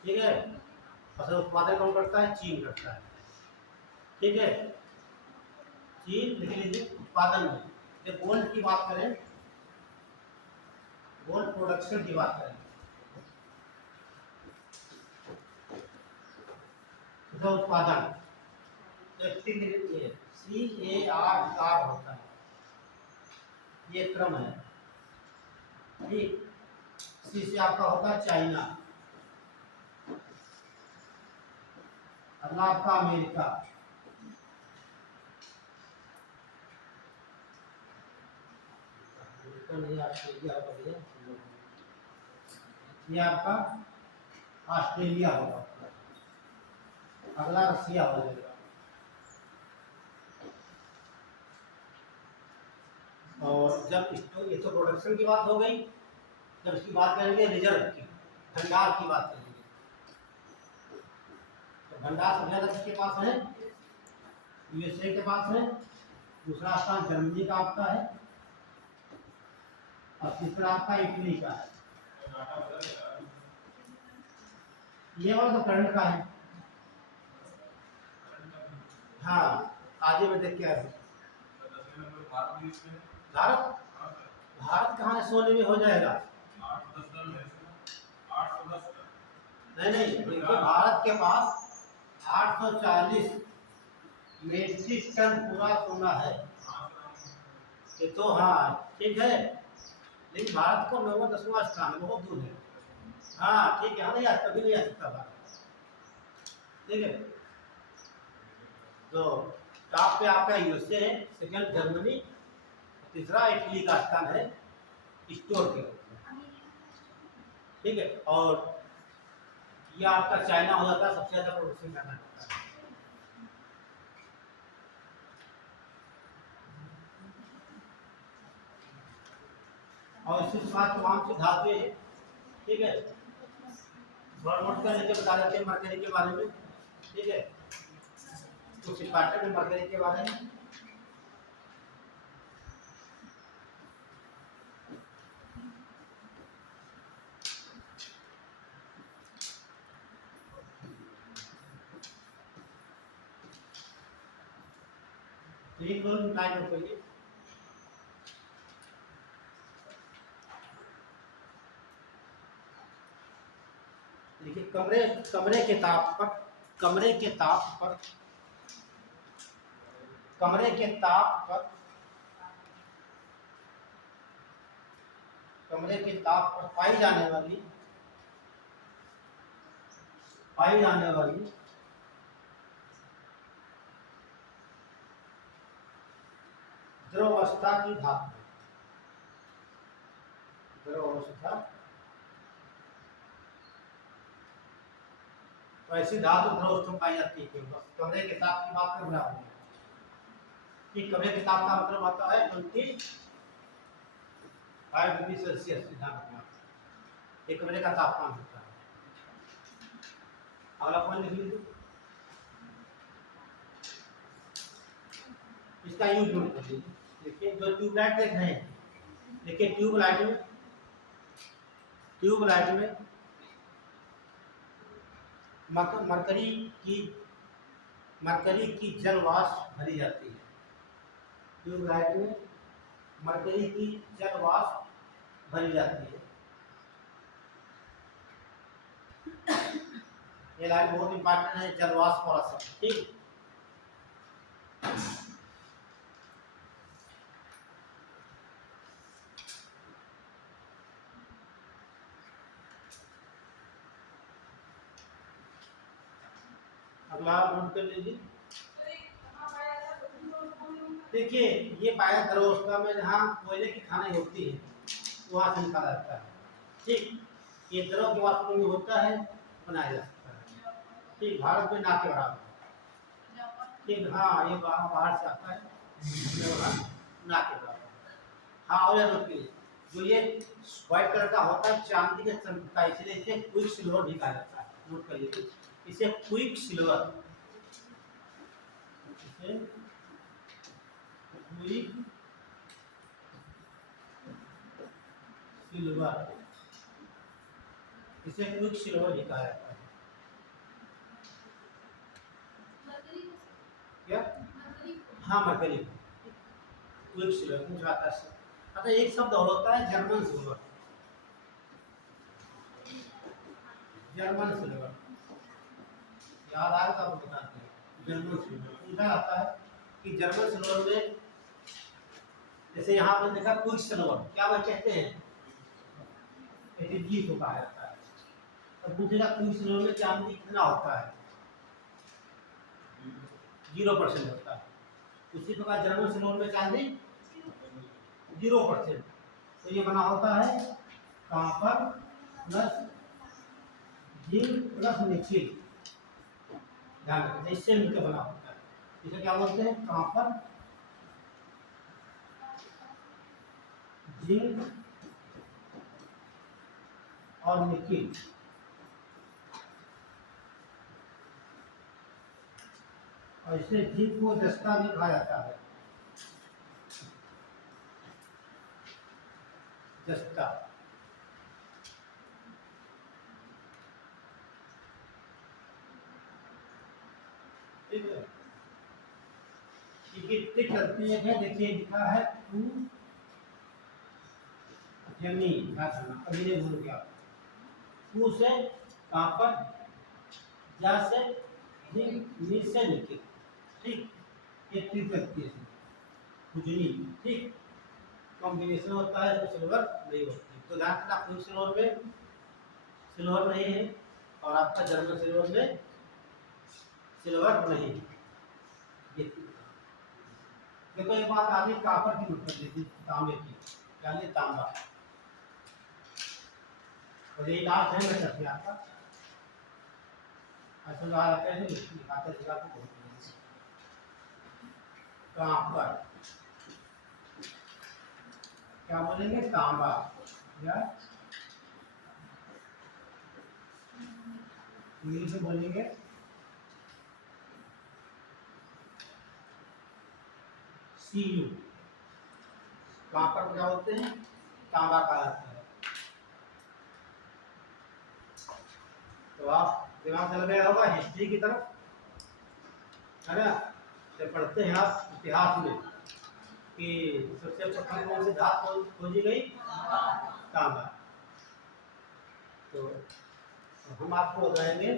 ठीक है। फसल उत्पादन कौन करता है, चीन करता है। ठीक है, चीन लिख लीजिए। उत्पादन में जब गोल्ड की बात करें, गोल्ड प्रोडक्शन की बात करें, तो उत्पादन CAR होता है, ये क्रम है। ठीक, सी से आपका होता है चाइना, अगला आपका अमेरिका, ये आपका ऑस्ट्रेलिया होगा, अगला रसिया हो जाएगा। और जब ये तो प्रोडक्शन की बात हो गई। जब इसकी बात करेंगे रिजर्व की, भंडार की बात करेंगे, तो भंडार सबसे ज्यादा किसके पास है, यूएसए के पास है। दूसरा स्थान जर्मनी का आपका है, और तीसरा आपका इटली का है। ये वाला तो करंट का है। हाँ, आगे में देख के आए। भारत, भारत कहाँ है, सोने में हो जाएगा। नहीं नहीं, देखिए भारत के पास 840 मीट्रिक टन पूरा सोना है। ये तो हाँ ठीक है, लेकिन भारत को 9वां-10वां स्थान है, बहुत दूर है। हाँ ठीक है, नहीं आ, कभी नहीं आ सकता भारत। ठीक है, तो टॉप पे आपका यूएसए है, सेकंड जर्मनी, तीसरा इटली का स्थान है स्टोर के रूप में। ठीक है, और ये आपका चाइना हो जाता है, सबसे ज्यादा प्रोडक्शन करना होता है। और इसके साथ तमाम से धातुएं हैं। ठीक है, थोड़ा नोट कर लीजिए, बता देते हैं मरकरी के बारे में। ठीक है, कुछ इंपॉर्टेंट है मरकरी के बारे में। तीन लोग लाइन में करिए। देखिए, कमरे कमरे के ताप पर, कमरे के ताप पर, कमरे के ताप पर, कमरे के ताप पर पाई जाने वाली द्रव अवस्था की धातु, द्रव अवस्था, तो ऐसी धातु द्रव अवस्था पाई जाती है। बस कमरे के ताप की बात कर रहा हूँ कि कमरे के ताप का मतलब आता है 25 डिग्री सेल्सियस। ध्यान रखना, ये कमरे का तापमान होता है। अगला पॉइंट लिख लीजिए, इसका यूज नोट कर लीजिए। देखिए, जो ट्यूबलाइट देख रहे हैं, देखिए ट्यूबलाइट में मरकरी की जल वाष्प भरी जाती है। ट्यूबलाइट में मरकरी की जल वाष्प भरी जाती है। ये लाइन बहुत इंपॉर्टेंट है, जल वाष्प वाला शब्द। ठीक, अगला नोट कर लीजिए। देखिए ये पाया द्रवस्था में जहाँ कोयले की खानें होती है वहाँ से निकाला जाता है। ठीक, ये द्रव के वाष्प में होता है, बनाया जा सकता है। ठीक, भारत में ना के बराबर। ठीक, हाँ ये बाहर से आता है ना के बराबर। हाँ और नोट कीजिए, जो ये व्हाइट कलर का होता है चांदी के चमकता है, इसलिए इसे क्विक सिल्वर भी कहा जाता है। नोट कर लीजिए, इसे क्विक सिल्वर, इसे क्विक सिल्वर, इसे क्विक सिल्वर भी कहा जाता है। क्या? हाँ मरकरी, क्विक सिल्वर पूछ रहा था। अच्छा एक शब्द और होता है जर्मन सिल्वर। जर्मन सिल्वर याद आएगा तो आपको बताते हैं। जर्मन सिल्वर पूछा जाता है कि जर्मन सिल्वर में, जैसे यहाँ पर देखा क्विक सिल्वर, क्या वो कहते हैं? जी को कहा जाता है। तो पूछेगा क्विक सिल्वर में चांदी कितना होता है? 0% होता है। उसी प्रकार जर्मन सिल्वर में चांदी 0%। तो ये बना होता है copper plus zinc plus nickel, ध्यान रखना, इससे मिलकर बना होता है। इसे क्या बोलते हैं? कॉपर जिंक और निकेल। और इसे जिंक को जस्ता भी कहा जाता है, जस्ता। ठीक है, टिक करती है। देखिए लिखा है टू जमीन, अभी नहीं भूल गया। टू से कॉपर, जा से जिंक, नी से निकेल। ठीक, ये टिक करती है खुजली। ठीक, कॉम्बिनेशन होता है तो सिल्वर नहीं होती। तो ध्यान रखना क्विक सिल्वर में सिल्वर नहीं है और आपका जर्मन सिल्वर में सिल्वर नहीं है। देखो एक बात आगे कॉपर की नोट कर लीजिए, तांबे की, यानी तांबा। और ये लास्ट है मैं चर्चा आपका असल बात आते हैं दिखाते दिखाते कॉपर, क्या बोलेंगे? तांबा या इंग्लिश में बोलेंगे Cu। कॉपर को क्या बोलते हैं? तांबा कहा जाता है। तो आप दिमाग चल गया होगा हिस्ट्री की तरफ, है ना? जब पढ़ते हैं आप इतिहास में कि सबसे प्रथम कौन सी धातु खोजी गई? तांबा। तो हम आपको बताएंगे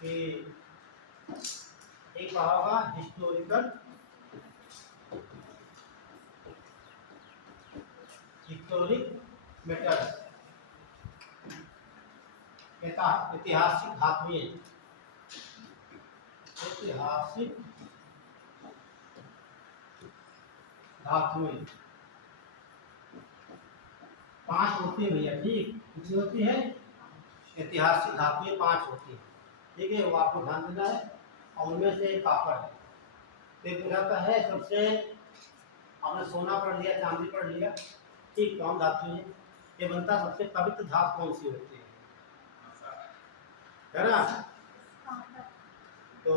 कि एक कहा होगा हिस्टोरिकल हिस्टोरिक मेटल्स, ऐतिहासिक धातुएं। ऐतिहासिक धातुएं 5 होती है भैया। ठीक, कितनी होती है? ऐतिहासिक धातुएं 5 होती है। ठीक है, वो आपको ध्यान देना है। और उनमें से एक कॉपर है। तो पूछाता है सबसे, आपने सोना पढ़ लिया, चांदी पढ़ लिया, ठीक, कौन धातु है? ये बनता सबसे पवित्र धातु कौन सी होती है ना? तो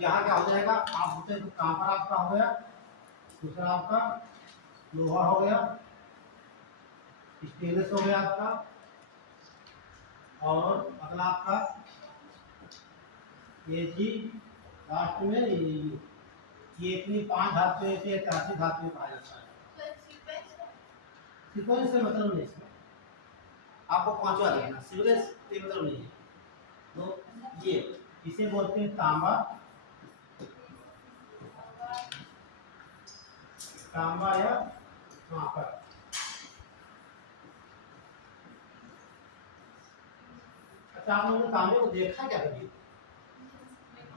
यहाँ क्या हो जाएगा? आप होते तो कॉपर आपका हो गया, दूसरा आपका लोहा हो गया, स्टेनलेस हो गया आपका, और अगला आपका ये जी लास्ट में ये इतनी 5 धातुएं ऐतिहासिक धातुएं कहा जाता है। सीक्वेंस से मतलब नहीं, इसमें आपको 5वां लिखना, सीक्वेंस से मतलब नहीं है। तो ये इसे बोलते हैं तांबा, तांबा या कॉपर। अच्छा आप लोगों ने तांबे को देखा क्या कभी?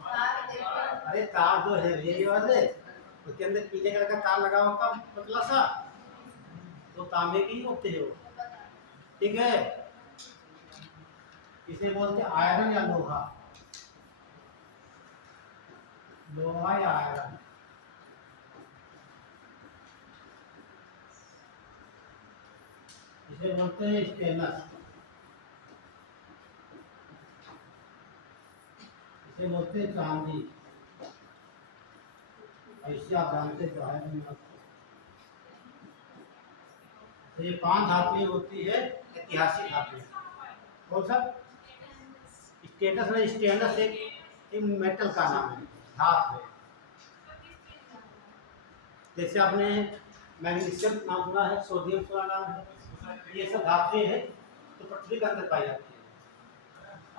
अरे तार जो है ये वाले उसके अंदर पीले कलर का तार लगा होता पतला सा, तो तांबे की होते हैं वो। ठीक है, इसे बोलते हैं आयरन या लोहा, लोहा या आयरन। इसे बोलते हैं स्टेनलेस, इसे बोलते हैं चांदी। ऐसे आप जानते तो है नहीं। तो ये 5 धातुएं होती है ऐतिहासिक धातुएं। कौन सा? स्टेटस है, स्टेनलेस एक मेटल का नाम है, धातु है। जैसे आपने मैग्नीशियम नाम सुना है, सोडियम सुना नाम है, ये सब धातुएं हैं तो पृथ्वी के अंदर पाई जाती है।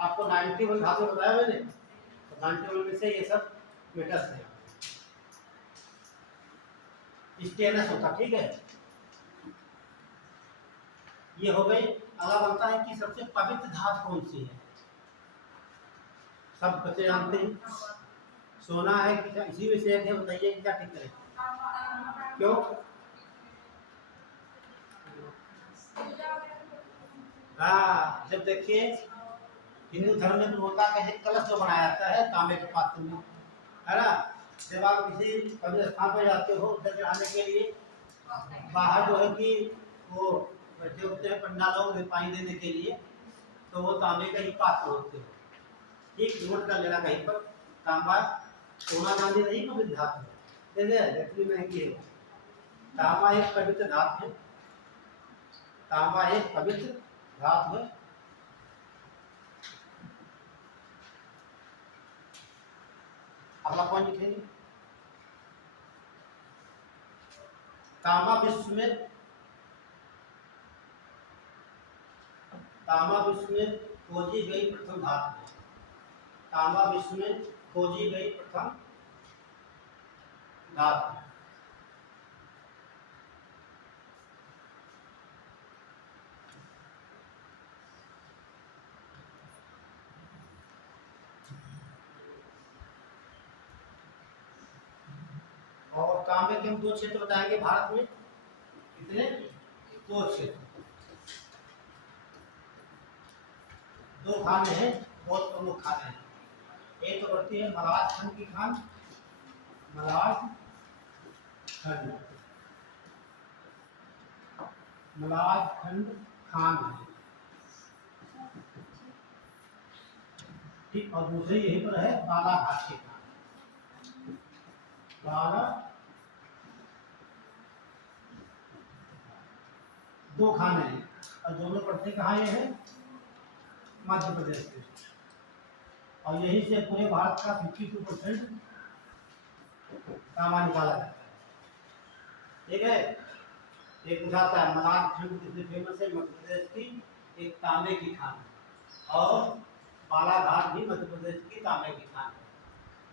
आपको 91 धातु बताया मैंने, तो 91 में से ये सब मेटल्स हैं, स्टेनलेस होता। ठीक है, ये हो गई। अगला बनता है कि सबसे पवित्र धातु कौन सी है। सब बच्चे जानते हैं, सोना है कि इसी में से एक है, बताइए क्या ठीक करें। क्यों? हाँ, जब देखिए हिंदू धर्म में तो होता है कलश जो बनाया जाता है तांबे के पात्र में, है ना। जब आप किसी पवित्र स्थान पर जाते हो उधर चढ़ाने के लिए, बाहर जो है कि वो बैठे होते हैं पंडा लोग पानी देने के लिए, तो वो तांबे का ही पात्र होते हैं। ठीक नोट कर लेना कहीं पर, तांबा सोना चांदी नहीं पवित्र धातु है, देखिए महंगी है। तांबा एक पवित्र धातु है, तांबा एक पवित्र धातु है। अगला पॉइंट लिखेंगे, तांबा विश्व में खोजी गई प्रथम धातु है। तांबा विश्व में खोजी गई प्रथम धातु। और तांबे के हम 2 क्षेत्र बताएंगे भारत में। कितने? 2 क्षेत्र, 2 खाने हैं, बहुत प्रमुख खाने हैं। एक तो बढ़ती है मलाज खंड की खान, मलाज खंड, मलाज खंड खान है। ठीक, और दूसरी यहीं पर है बालाघाट की खान, बाला। 2 खाने हैं और दोनों पड़ते कहाँ ये है? मध्य प्रदेश में। और यही से पूरे भारत का 52% तांबा निकाला जाता है। ठीक है, एक बुझाता है मलाज खंड कितने फेमस है मध्य प्रदेश की, एक तांबे की खान, और बालाघाट भी मध्य प्रदेश की तांबे की खान है।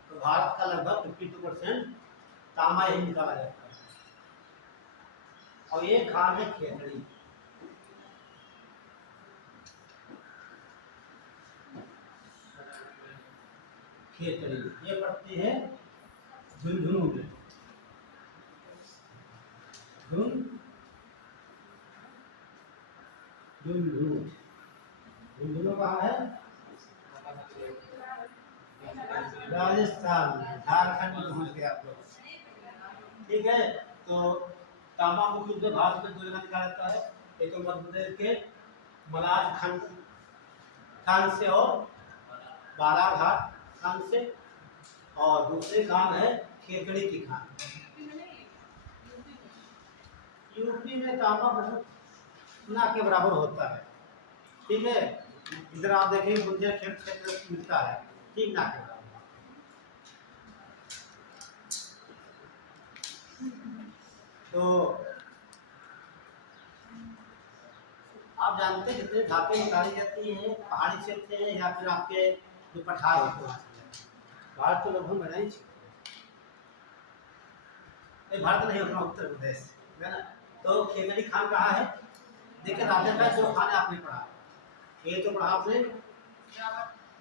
तो भारत का लगभग 52% तांबा ही निकाला जाता है। और ये खान है खेतड़ी, खेतड़ी ये पड़ती है झुंझुनू में, झुंझुनू कहाँ है? राजस्थान, झारखंड में पहुंच गए आप लोग। ठीक है, तो तांबा मुख्य रूप से भारत में 2 जगह निकाला जाता है, एक तो मध्य प्रदेश के मलाज खंड खान से और बालाघाट खान से, और दूसरी खान है खेतड़ी की खान। यूपी में तांबा बहुत ना के बराबर होता है। ठीक है, इधर आप देखेंगे बुंदेल क्षेत्र मिलता है, ठीक ना के बराबर। तो आप जानते हैं जितने धातुएं निकाली जाती हैं पहाड़ी क्षेत्र से या फिर आपके जो पठार होते हैं, भारत तो लगभग बना ही भारत नहीं अपना उत्तर प्रदेश है ना। तो खेतड़ी खान कहाँ है? देखिए राजस्थान 2 खाने आपने पढ़ा, एक तो पढ़ा आपने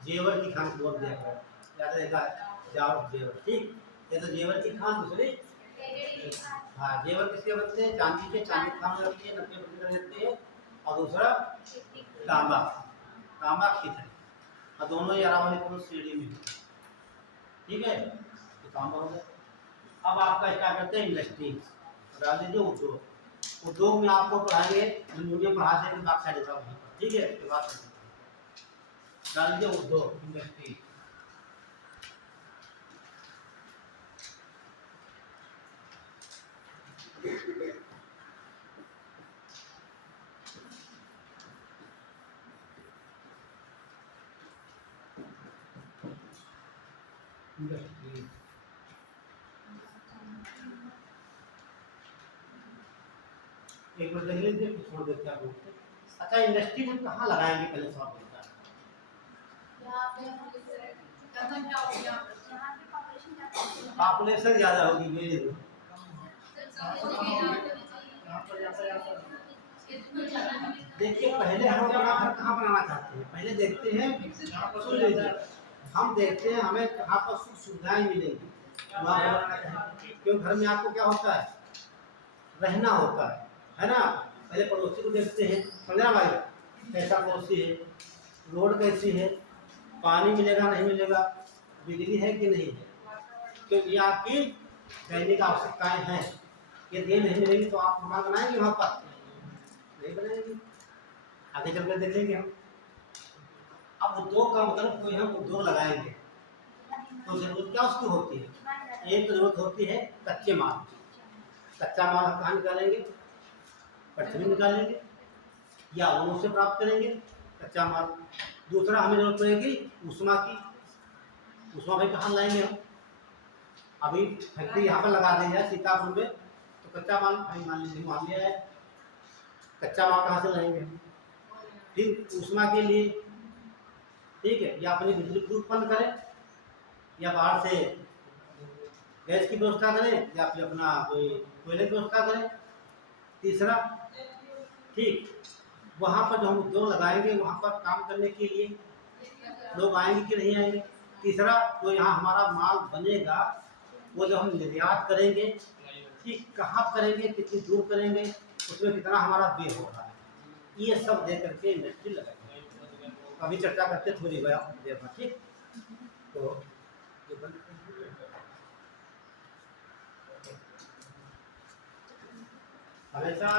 जेवर की खान बोल दिया, याद रहेगा जाओ जेवर, ठीक। ये तो जेवर की खान दूसरी। हाँ, जेवर किसके बनते हैं? चांदी के, चांदी की खान लगती है, 90% लगती है। और दूसरा तांबा, तांबा की है। और दोनों ही अरावली पुरुष श्रेणी में है, ठीक है। तो तांबा हो गया। अब आपका क्या करते हैं? इंडस्ट्री डाल दीजिए। उद्योग, उद्योग में आपको पढ़ाएंगे, मुझे पढ़ाते हैं बात साइड का, ठीक है। उसके बाद डाल दीजिए उद्योग, इंडस्ट्री। इंडस्ट्री एक बार देख लीजिए, फिर छोड़ देते हैं आपको। अच्छा, इंडस्ट्री में कहाँ लगाएंगे पहले सवाल होता है। पॉपुलेशन ज़्यादा होगी, वेरी गुड। देखिए, पहले हम अपना घर कहाँ बनाना चाहते हैं? पहले देखते हैं, सुन लीजिए, हम देखते हैं हमें कहाँ पर सुख सुविधाएं मिलेंगी, वहाँ पर बनाना चाहेंगे। क्योंकि घर में आपको क्या होता है? रहना होता है ना। पहले पड़ोसी को देखते हैं, समझना भाई, कैसा पड़ोसी है, रोड कैसी है, पानी मिलेगा नहीं मिलेगा, बिजली है कि नहीं है, क्योंकि ये आपकी दैनिक आवश्यकताएं हैं। यदि ये नहीं मिलेगी तो आप मकान बनाएंगे वहाँ पर? नहीं बनाएंगे। आगे चल कर देखेंगे हम। अब उद्योग का मतलब कोई हम उद्योग लगाएंगे तो जरूरत क्या उसकी होती है? एक तो जरूरत होती है कच्चे माल। कच्चा माल हम कहाँ निकालेंगे? पटरी निकालेंगे या वनों से प्राप्त करेंगे कच्चा माल। दूसरा हमें जरूरत पड़ेगी ऊष्मा की। ऊष्मा भाई कहाँ लाएंगे हम? अभी फैक्ट्री यहाँ पर लगा दी जाए सीतापुर में, तो कच्चा माल भाई मान लीजिए वहाँ लिया है, कच्चा माल कहाँ से लाएंगे हम? फिर ऊष्मा के लिए, ठीक है, या अपनी बिजली खुद उत्पन्न करें, या बाहर से गैस की व्यवस्था करें, या फिर अपना कोई कोयले की व्यवस्था करें। तीसरा, ठीक, वहाँ पर जो हम उद्योग लगाएंगे वहाँ पर काम करने के लिए लोग आएंगे कि नहीं आएंगे। तीसरा, जो यहाँ हमारा माल बनेगा वो जब हम निर्यात करेंगे, ठीक, कहाँ करेंगे, कितनी दूर करेंगे, उसमें कितना हमारा व्यय हो रहा है, ये सब देख करके इंडस्ट्री लगाएंगे। अभी चर्चा करते थोड़ी देर में, ठीक। तो हमेशा